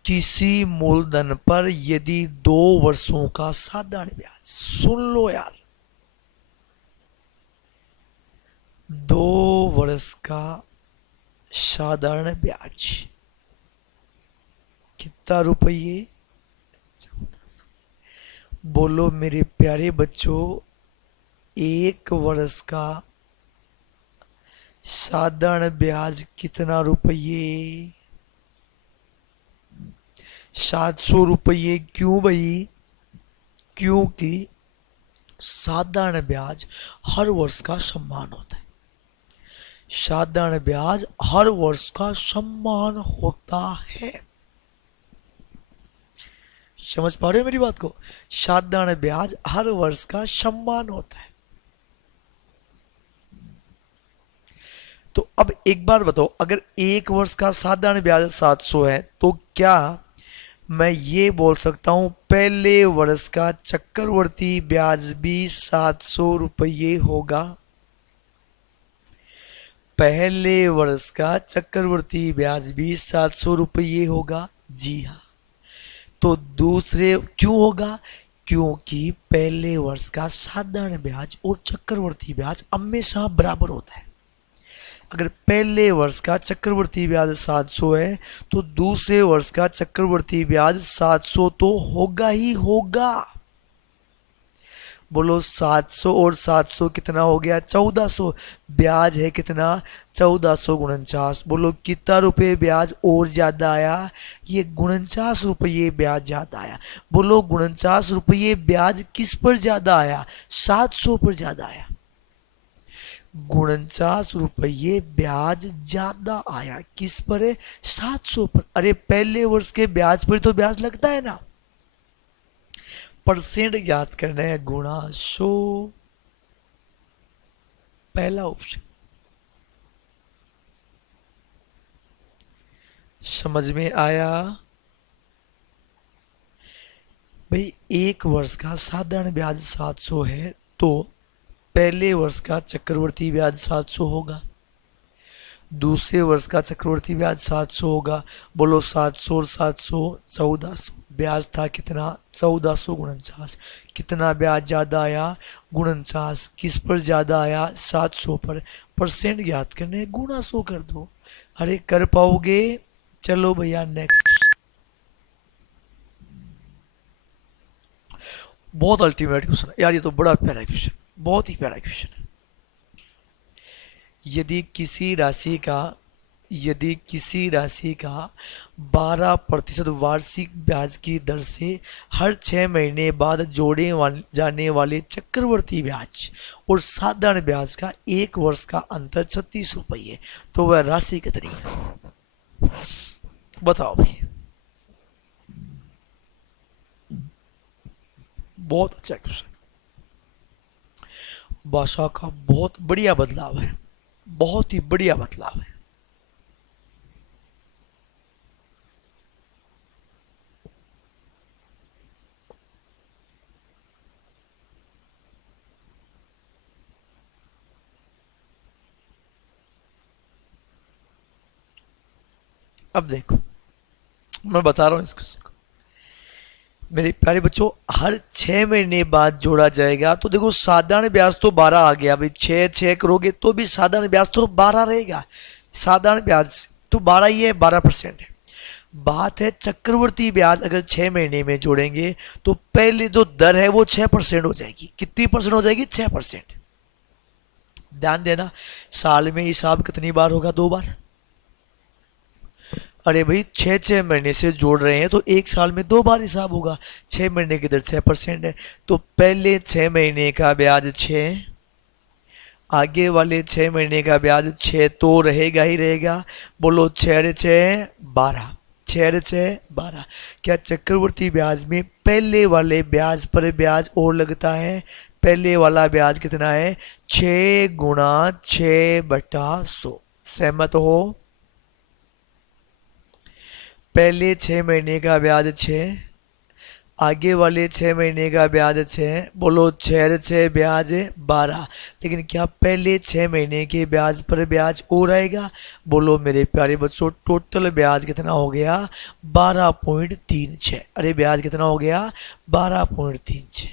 किसी मूलधन पर यदि 2 वर्षों का साधारण ब्याज, सुन लो यार, 2 वर्ष का साधारण ब्याज कितना रुपये? बोलो मेरे प्यारे बच्चों, 1 वर्ष का साधारण ब्याज कितना रुपये? 700 रुपये। क्यों भाई? क्योंकि साधारण ब्याज हर वर्ष का सम्मान होता है। साधारण ब्याज हर वर्ष का सम्मान होता है। समझ पा रहे हो मेरी बात को? साधारण ब्याज हर वर्ष का सम्मान होता है। तो अब एक बार बताओ, अगर 1 वर्ष का साधारण ब्याज 700 है, तो क्या मैं ये बोल सकता हूं पहले वर्ष का चक्रवर्ती ब्याज भी 700 रुपये होगा। पहले वर्ष का चक्रवर्ती ब्याज भी 700 रुपये होगा। जी हाँ। तो दूसरे क्यों होगा? क्योंकि पहले वर्ष का साधारण ब्याज और चक्रवर्ती ब्याज हमेशा बराबर होता है। अगर पहले वर्ष का चक्रवर्ती ब्याज 700 है तो दूसरे वर्ष का चक्रवर्ती ब्याज 700 तो होगा ही होगा। बोलो 700 और 700 कितना हो गया? 1400। ब्याज है कितना? 1449। बोलो कितना रुपए ब्याज और ज्यादा आया? ये 49 रुपये ब्याज ज्यादा आया। बोलो 49 रुपये ब्याज किस पर ज्यादा आया? 700 पर ज्यादा आया। 49 रुपये ब्याज ज्यादा आया किस पर है? 700 पर। अरे पहले वर्ष के ब्याज पर तो ब्याज लगता है ना। परसेंट ज्ञात करना है, गुणा 100। पहला ऑप्शन समझ में आया? भाई एक वर्ष का साधारण ब्याज 700 है तो पहले वर्ष का चक्रवर्ती ब्याज 700 होगा। दूसरे वर्ष का चक्रवर्ती ब्याज 700 होगा। बोलो 700 और 700 1400। ब्याज था कितना? 1449। कितना ब्याज ज्यादा आया? 49। किस पर ज्यादा आया? 700 पर। परसेंट ज्ञात करने, गुणा 100 कर दो। अरे कर पाओगे? चलो भैया नेक्स्ट। बहुत अल्टीमेट क्वेश्चन यार, ये तो बड़ा प्यारा क्वेश्चन, बहुत ही प्यारा क्वेश्चन है। यदि किसी राशि का 12% वार्षिक ब्याज की दर से हर 6 महीने बाद जोड़े जाने वाले चक्रवर्ती ब्याज और साधारण ब्याज का एक वर्ष का अंतर 36 रुपये, तो वह राशि कितनी है? बताओ भाई। बहुत अच्छा क्वेश्चन, भाषा का बहुत बढ़िया बदलाव है, बहुत ही बढ़िया बदलाव है। अब देखो मैं बता रहा हूं इस क्वेश्चन को मेरे प्यारे बच्चों। हर 6 महीने बाद जोड़ा जाएगा तो देखो साधारण ब्याज तो 12 आ गया भाई, 6 करोगे तो भी साधारण ब्याज तो 12 रहेगा। साधारण ब्याज तो 12 ही है, 12% है। बात है चक्रवर्ती ब्याज अगर 6 महीने में जोड़ेंगे तो पहले जो दर है वो 6% हो जाएगी। कितनी परसेंट हो जाएगी? 6%। ध्यान देना, साल में हिसाब कितनी बार होगा? 2 बार। अरे भाई 6 महीने से जोड़ रहे हैं तो एक साल में 2 बार हिसाब होगा। 6 महीने की दर 6% है तो पहले 6 महीने का ब्याज 6, आगे वाले 6 महीने का ब्याज 6 तो रहेगा ही रहेगा। बोलो 6 12, 6 12। क्या चक्रवर्ती ब्याज में पहले वाले ब्याज पर ब्याज और लगता है? पहले वाला ब्याज कितना है? 6 गुणा 6/100। सहमत हो? पहले 6 महीने का ब्याज 6, आगे वाले 6 महीने का ब्याज 6। बोलो 6 ब्याज 12। लेकिन क्या पहले 6 महीने के ब्याज पर ब्याज और आएगा? बोलो मेरे प्यारे बच्चों टोटल ब्याज कितना हो गया? 12.36। अरे ब्याज कितना हो गया? 12.36।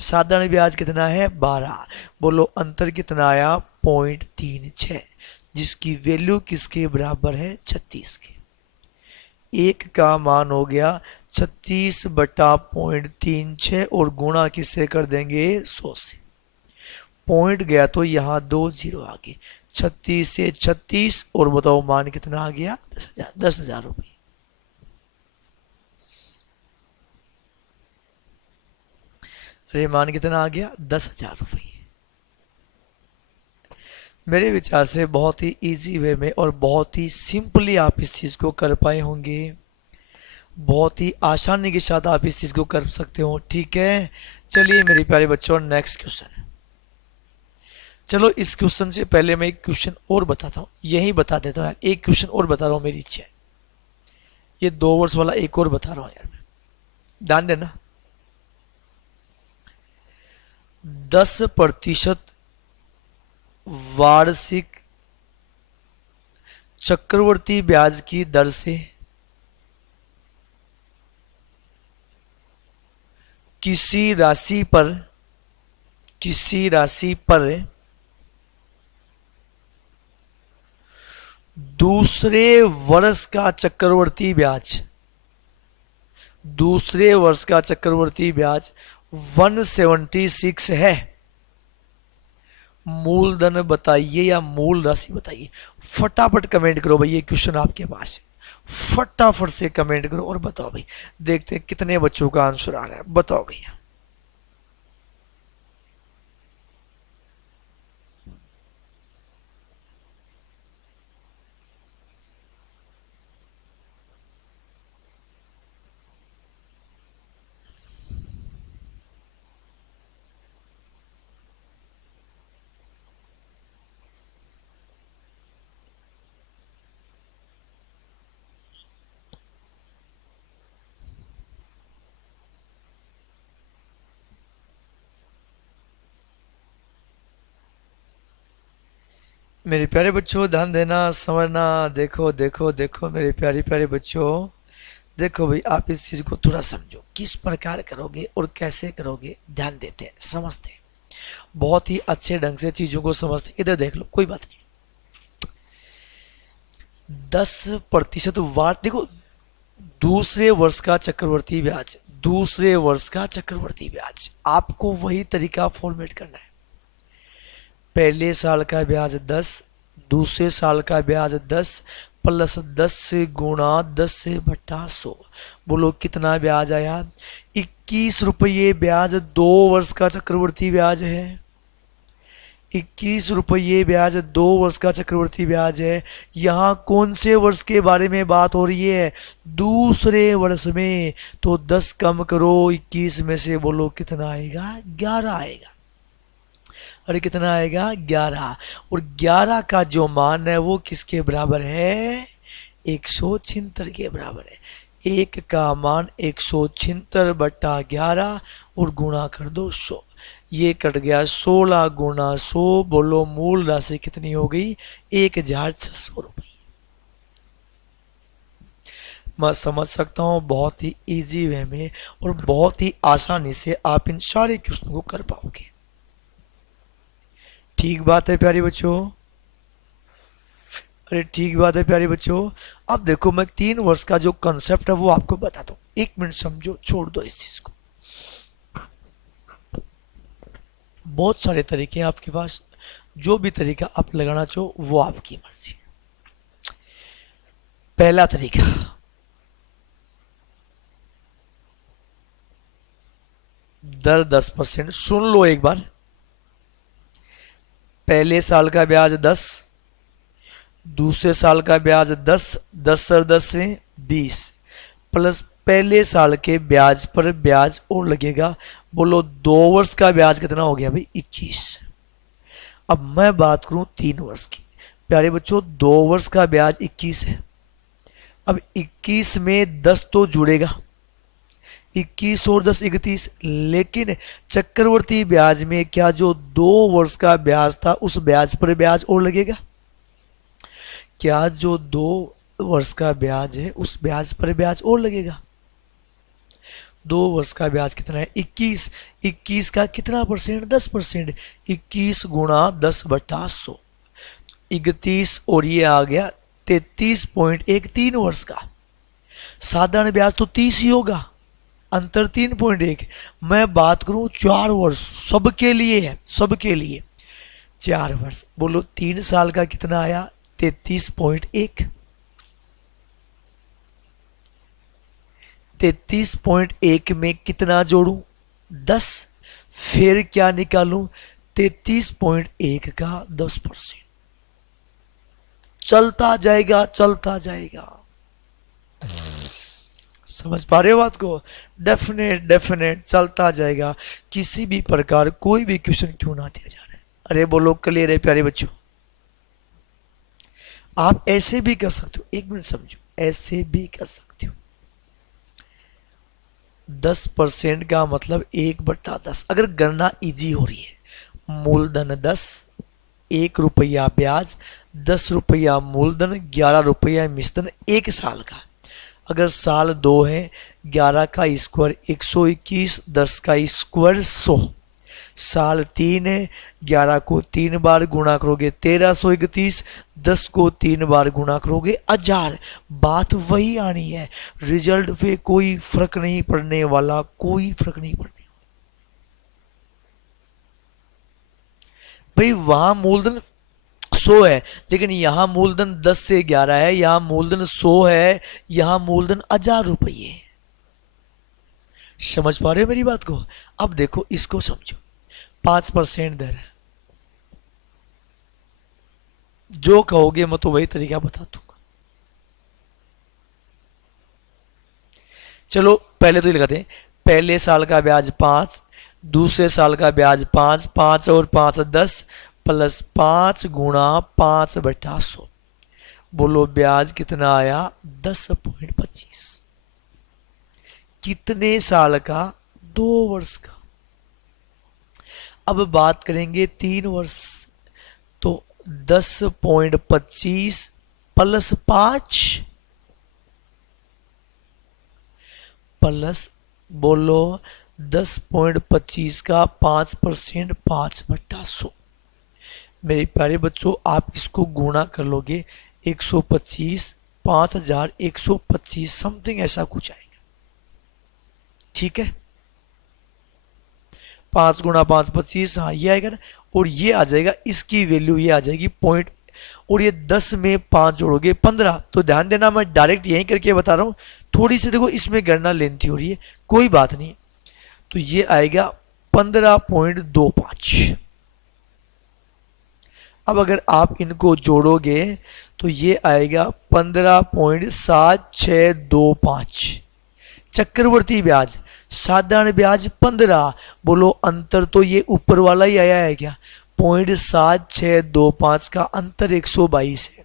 साधारण ब्याज कितना है? 12। बोलो अंतर कितना आया? 0.36, जिसकी वैल्यू किसके बराबर है? 36 के। एक का मान हो गया 36/0.36 और गुणा किससे कर देंगे? 100 से। पॉइंट गया तो यहाँ 2 जीरो आ गए। 36 से 36 और बताओ मान कितना आ गया? 10,000। 10,000 रुपये। अरे मान कितना आ गया? 10,000 रुपये। मेरे विचार से बहुत ही इजी वे में और बहुत ही सिंपली आप इस चीज़ को कर पाए होंगे। बहुत ही आसानी के साथ आप इस चीज़ को कर सकते हो। ठीक है, चलिए मेरे प्यारे बच्चों नेक्स्ट क्वेश्चन है। चलो इस क्वेश्चन से पहले मैं एक क्वेश्चन और बताता हूँ, यही बता देता हूँ यार, एक क्वेश्चन और बता रहा हूँ, मेरी इच्छा है। ये 2 वर्ष वाला एक और बता रहा हूं यार, ध्यान देना। 10% वार्षिक चक्रवर्ती ब्याज की दर से किसी राशि पर दूसरे वर्ष का चक्रवर्ती ब्याज 176 है। मूलधन बताइए या मूल राशि बताइए। फटाफट कमेंट करो भाई, ये क्वेश्चन आपके पास है, फटाफट से कमेंट करो और बताओ भाई। देखते हैं कितने बच्चों का आंसर आ रहा है, बताओ भैया। मेरे प्यारे बच्चों ध्यान देना, समझना। देखो देखो देखो मेरे प्यारे प्यारे बच्चों, देखो भाई आप इस चीज को थोड़ा समझो, किस प्रकार करोगे और कैसे करोगे। ध्यान देते हैं, समझते हैं, बहुत ही अच्छे ढंग से चीजों को समझते हैं। इधर देख लो, कोई बात नहीं। 10% वाट, देखो दूसरे वर्ष का चक्रवर्ती ब्याज, दूसरे वर्ष का चक्रवर्ती ब्याज, आपको वही तरीका फॉर्मेट करना है। पहले साल का ब्याज 10, दूसरे साल का ब्याज 10 प्लस 10 से गुणा 10 से बटा 100। बोलो कितना ब्याज आया? 21 रुपये ब्याज 2 वर्ष का चक्रवर्ती ब्याज है। 21 रुपये ब्याज 2 वर्ष का चक्रवर्ती ब्याज है। यहाँ कौन से वर्ष के बारे में बात हो रही है? दूसरे वर्ष में। तो 10 कम करो 21 में से, बोलो कितना आएगा? 11 आएगा। अरे कितना आएगा? 11। और 11 का जो मान है वो किसके बराबर है? 176 के बराबर है। एक का मान 176 बटा 11 और गुणा कर दो 100। ये कट गया 16 गुणा 100, बोलो मूल राशि कितनी हो गई? 1600 रुपये। मैं समझ सकता हूँ बहुत ही इजी वे में और बहुत ही आसानी से आप इन सारे क्वेश्चन को कर पाओगे। ठीक बात है प्यारे बच्चों? अरे ठीक बात है प्यारे बच्चों। अब देखो मैं 3 वर्ष का जो कंसेप्ट है वो आपको बताता हूँ, 1 मिनट समझो, छोड़ दो इस चीज को। बहुत सारे तरीके हैं आपके पास, जो भी तरीका आप लगाना चाहो वो आपकी मर्जी। पहला तरीका, दर 10%। सुन लो एक बार। पहले साल का ब्याज 10, दूसरे साल का ब्याज 10, 10 और 10 से 20 प्लस पहले साल के ब्याज पर ब्याज और लगेगा। बोलो 2 वर्ष का ब्याज कितना हो गया भाई? 21। अब मैं बात करूं 3 वर्ष की। प्यारे बच्चों 2 वर्ष का ब्याज 21 है। अब 21 में 10 तो जुड़ेगा, 21 और 10 31, लेकिन चक्रवर्ती ब्याज में क्या जो 2 वर्ष का ब्याज था उस ब्याज पर ब्याज और लगेगा? क्या जो 2 वर्ष का ब्याज है उस ब्याज पर ब्याज और लगेगा? 2 वर्ष का ब्याज कितना है? 21। 21 का कितना परसेंट? 10%। 21 गुणा 10 बटा 100, 31 और ये आ गया 33.1। 3 वर्ष का साधारण ब्याज तो 30 ही होगा, अंतर 3.1। मैं बात करूं 4 वर्ष, सबके लिए है, सबके लिए 4 वर्ष। बोलो 3 साल का कितना आया? 33.1। 33.1 में कितना जोड़ूं? 10। फिर क्या निकालूं? 33.1 का 10%। चलता जाएगा, चलता जाएगा। समझ पा रहे हो बात को? डेफिनेट डेफिनेट चलता जाएगा, किसी भी प्रकार कोई भी क्वेश्चन क्यों ना दिया जा रहा है। अरे बोलो क्लियर है प्यारे बच्चों? आप ऐसे भी कर सकते हो, 1 मिनट समझो। ऐसे भी कर सकते हो। 10% का मतलब 1/10। अगर गणना इजी हो रही है, मूलधन 10, 1 रुपया ब्याज, 10 रुपया मूलधन, 11 रुपया मिश्रधन, 1 साल का। अगर साल 2 है, 11 का स्क्वायर 121, 10 का स्क्वायर 100। साल 3 है, 11 को 3 बार गुणा करोगे 1331, 10 को 3 बार गुणा करोगे 1000। बात वही आनी है, रिजल्ट पे कोई फर्क नहीं पड़ने वाला, कोई फर्क नहीं पड़ने। भाई वहां मूलधन 100 है, लेकिन यहां मूलधन 10 से 11 है, यहां मूलधन 100 है, यहां मूलधन 1000 रुपये। समझ पा रहे हो मेरी बात को? अब देखो इसको समझो। 5% दर है, जो कहोगे मैं तो वही तरीका बता दूंगा। चलो पहले तो ये लगाते हैं, पहले साल का ब्याज 5, दूसरे साल का ब्याज 5, 5 और 5 10, प्लस 5 गुणा 5/100। बोलो ब्याज कितना आया? 10.25। कितने साल का? 2 वर्ष का। अब बात करेंगे 3 वर्ष, तो 10.25 प्लस 5 प्लस, बोलो 10.25 का 5%, 5/100। मेरे प्यारे बच्चों आप इसको गुणा कर लोगे, 125, 5125 समथिंग ऐसा कुछ आएगा। ठीक है, 5 गुणा 5 25, हाँ ये आएगा ना। और ये आ जाएगा, इसकी वैल्यू ये आ जाएगी पॉइंट, और ये 10 में 5 जोड़ोगे 15। तो ध्यान देना मैं डायरेक्ट यहीं करके बता रहा हूं, थोड़ी सी देखो इसमें गणना लेंथी हो रही है, कोई बात नहीं। तो ये आएगा 15.25। अब अगर आप इनको जोड़ोगे तो ये आएगा 15.7625। चक्रवर्ती ब्याज, साधारण ब्याज 15। बोलो अंतर तो ये ऊपर वाला ही आया है क्या? 0.7625 का अंतर 122 है।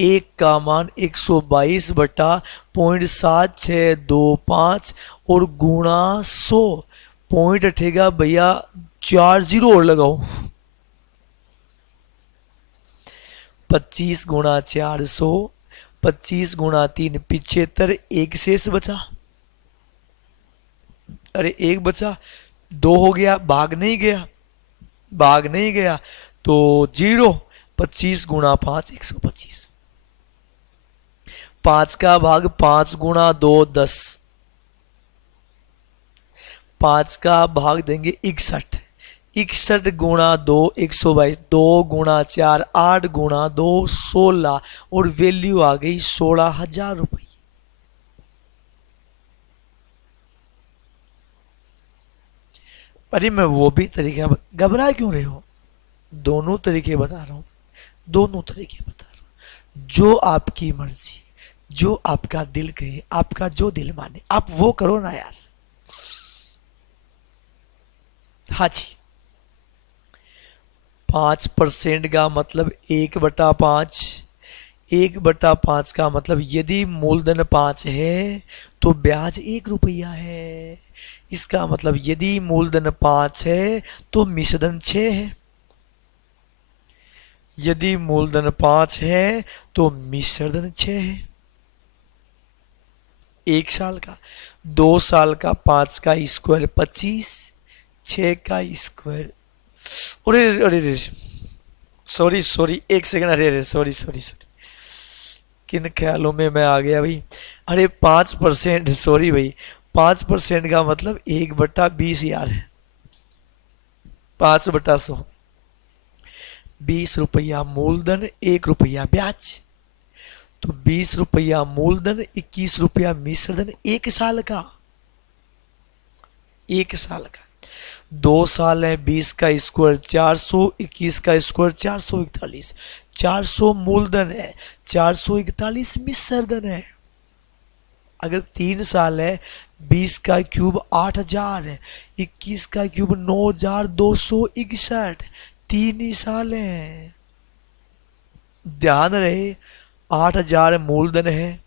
एक का मान 122 बटा 0.7625 और गुणा 100। पॉइंट हटेगा भैया 4 जीरो और लगाओ, 25 गुणा 400, 25 गुणा 3 75, एक शेष बचा। अरे एक बचा, 2 हो गया, भाग नहीं गया, भाग नहीं गया तो 0। 25 गुणा 5 125। 5 का भाग 5 गुणा 2 10, 5 का भाग देंगे 61, 61 गुणा 2 122, 2 गुणा 4 8 गुणा 2 16, और वैल्यू आ गई 16,000 रुपये। अरे मैं वो भी तरीका घबरा क्यों रहे हो? दोनों तरीके बता रहा हूं, दोनों तरीके बता रहा हूं। जो आपकी मर्जी, जो आपका दिल कहे, आपका जो दिल माने आप वो करो ना यार। हाँ जी, 5% का मतलब 1/5। 1/5 का मतलब यदि मूलधन 5 है तो ब्याज 1 रुपया है। इसका मतलब यदि मूलधन 5 है तो मिश्रधन 6 है। यदि मूलधन 5 है तो मिश्रधन 6 है। 1 साल का, 2 साल का, 5 का स्क्वायर 25, 6 का स्क्वायर, अरे अरे अरे सॉरी सॉरी, 1 सेकंड, अरे अरे सॉरी सॉरी सॉरी, किन ख्यालों में मैं आ गया भाई। अरे 5%, सॉरी भाई, 5% का मतलब 1/20 यार है, 5/100। 20 रुपया मूलधन, 1 रुपया ब्याज, तो 20 रुपया मूलधन, 21 रुपया मिश्रधन। 1 साल का, 1 साल का। 2 साल है, 20 का स्क्वायर 400, 21 का स्क्वायर 441, 400 मूलधन है, 441 मिश्रधन है। अगर 3 साल है, 20 का क्यूब 8000 है, 21 का क्यूब 9261, 3 ही साल है। ध्यान रहे 8,000 मूलधन है।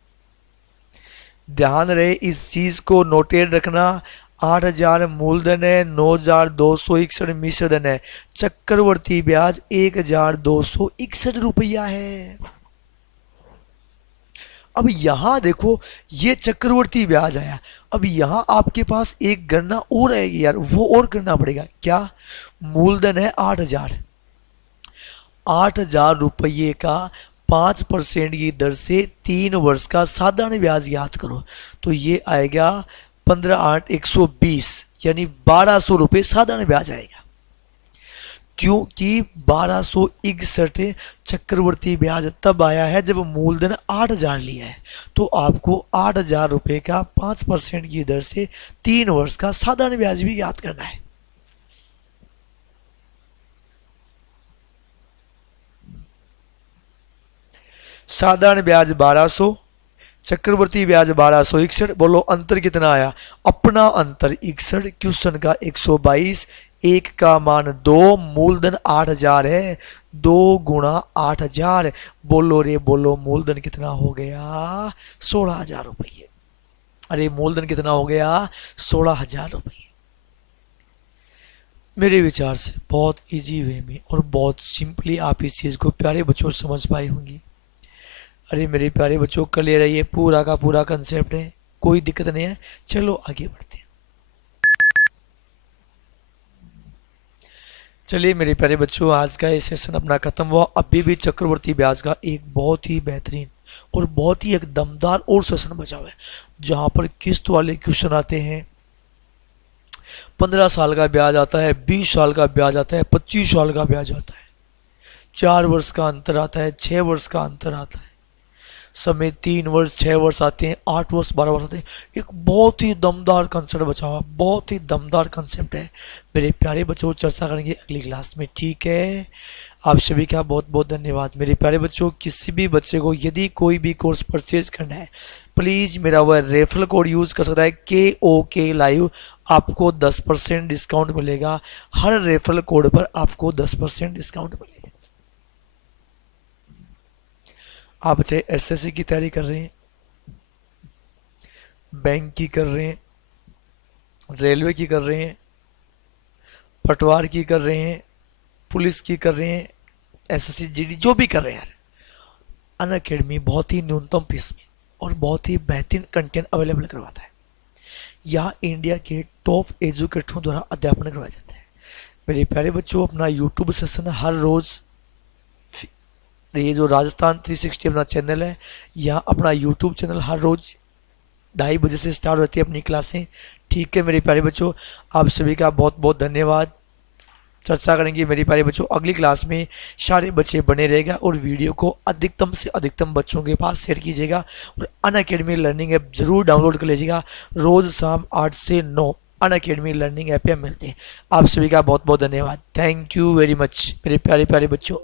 ध्यान रहे इस चीज को नोटेड रखना। 8,000 मूलधन है, 9,261 मिश्रधन है, चक्रवर्ती ब्याज 1,261 रुपया है। अब यहां देखो ये चक्रवर्ती ब्याज आया। अब यहां आपके पास एक गणना और आएगी यार, वो और करना पड़ेगा। क्या? मूलधन है 8,000, 8,000 रुपये का 5% की दर से 3 वर्ष का साधारण ब्याज याद करो, तो ये आएगा 15,8,120 यानी 1,200 रुपये साधारण ब्याज आएगा। क्योंकि 1,261 चक्रवर्ती ब्याज तब आया है जब मूलधन 8,000 लिया है, तो आपको 8,000 रुपये का 5% की दर से 3 वर्ष का साधारण ब्याज भी याद करना है। साधारण ब्याज 1,200, चक्रवर्ती ब्याज 1,261। बोलो अंतर कितना आया? अपना अंतर 61, क्वेश्चन का 122, एक का मान 2, मूलधन 8,000 है, 2 गुणा 8,000। बोलो रे बोलो, मूलधन कितना हो गया? 16,000 रुपये। अरे मूलधन कितना हो गया? 16,000 रुपये। मेरे विचार से बहुत इजी वे में और बहुत सिंपली आप इस चीज़ को प्यारे बच्चों समझ पाए होंगे। अरे मेरे प्यारे बच्चों क्लियर है, ये पूरा का पूरा कंसेप्ट है, कोई दिक्कत नहीं है। चलो आगे बढ़ते हैं। चलिए मेरे प्यारे बच्चों, आज का ये सेशन अपना खत्म हुआ। अभी भी चक्रवर्ती ब्याज का एक बहुत ही बेहतरीन और बहुत ही एक दमदार और सेशन बचा हुआ है, जहां पर किस्त वाले क्वेश्चन आते हैं। 15 साल का ब्याज आता है, 20 साल का ब्याज आता है, 25 साल का ब्याज आता है, 4 वर्ष का अंतर आता है, 6 वर्ष का अंतर आता है, समय 3 वर्ष, 6 वर्ष आते हैं, 8 वर्ष, 12 वर्ष आते हैं। एक बहुत ही दमदार कंसेप्ट बचा हुआ, बहुत ही दमदार कंसेप्ट है। मेरे प्यारे बच्चों, चर्चा करेंगे अगली क्लास में, ठीक है? आप सभी का बहुत बहुत धन्यवाद। मेरे प्यारे बच्चों, किसी भी बच्चे को यदि कोई भी कोर्स परचेज करना है, प्लीज़ मेरा वह रेफरल कोड यूज़ कर सकता है, KOK लाइव। आपको 10% डिस्काउंट मिलेगा। हर रेफरल कोड पर आपको 10% डिस्काउंट मिलेगा। आप बच्चे SSC की तैयारी कर रहे हैं, बैंक की कर रहे हैं, रेलवे की कर रहे हैं, पटवार की कर रहे हैं, पुलिस की कर रहे हैं, SSC GD जो भी कर रहे हैं, अनअकैडमी बहुत ही न्यूनतम फीस में और बहुत ही बेहतरीन कंटेंट अवेलेबल करवाता है। यहाँ इंडिया के टॉप एजुकेटरों द्वारा अध्यापन करवाया जाता है। मेरे प्यारे बच्चों, अपना यूट्यूब सेशन हर रोज़, ये जो राजस्थान 360 अपना चैनल है, यहाँ अपना यूट्यूब चैनल हर रोज़ 2:30 बजे से स्टार्ट होती है अपनी क्लासें, ठीक है? मेरे प्यारे बच्चों, आप सभी का बहुत बहुत धन्यवाद। चर्चा करेंगे मेरे प्यारे बच्चों अगली क्लास में। सारे बच्चे बने रहेगा और वीडियो को अधिकतम से अधिकतम बच्चों के पास शेयर कीजिएगा और अनअकैडमी लर्निंग ऐप जरूर डाउनलोड कर लीजिएगा। रोज़ शाम 8 से 9 अनअकैडमी लर्निंग ऐप पे मिलते हैं। आप सभी का बहुत बहुत धन्यवाद। थैंक यू वेरी मच मेरे प्यारे प्यारे बच्चों।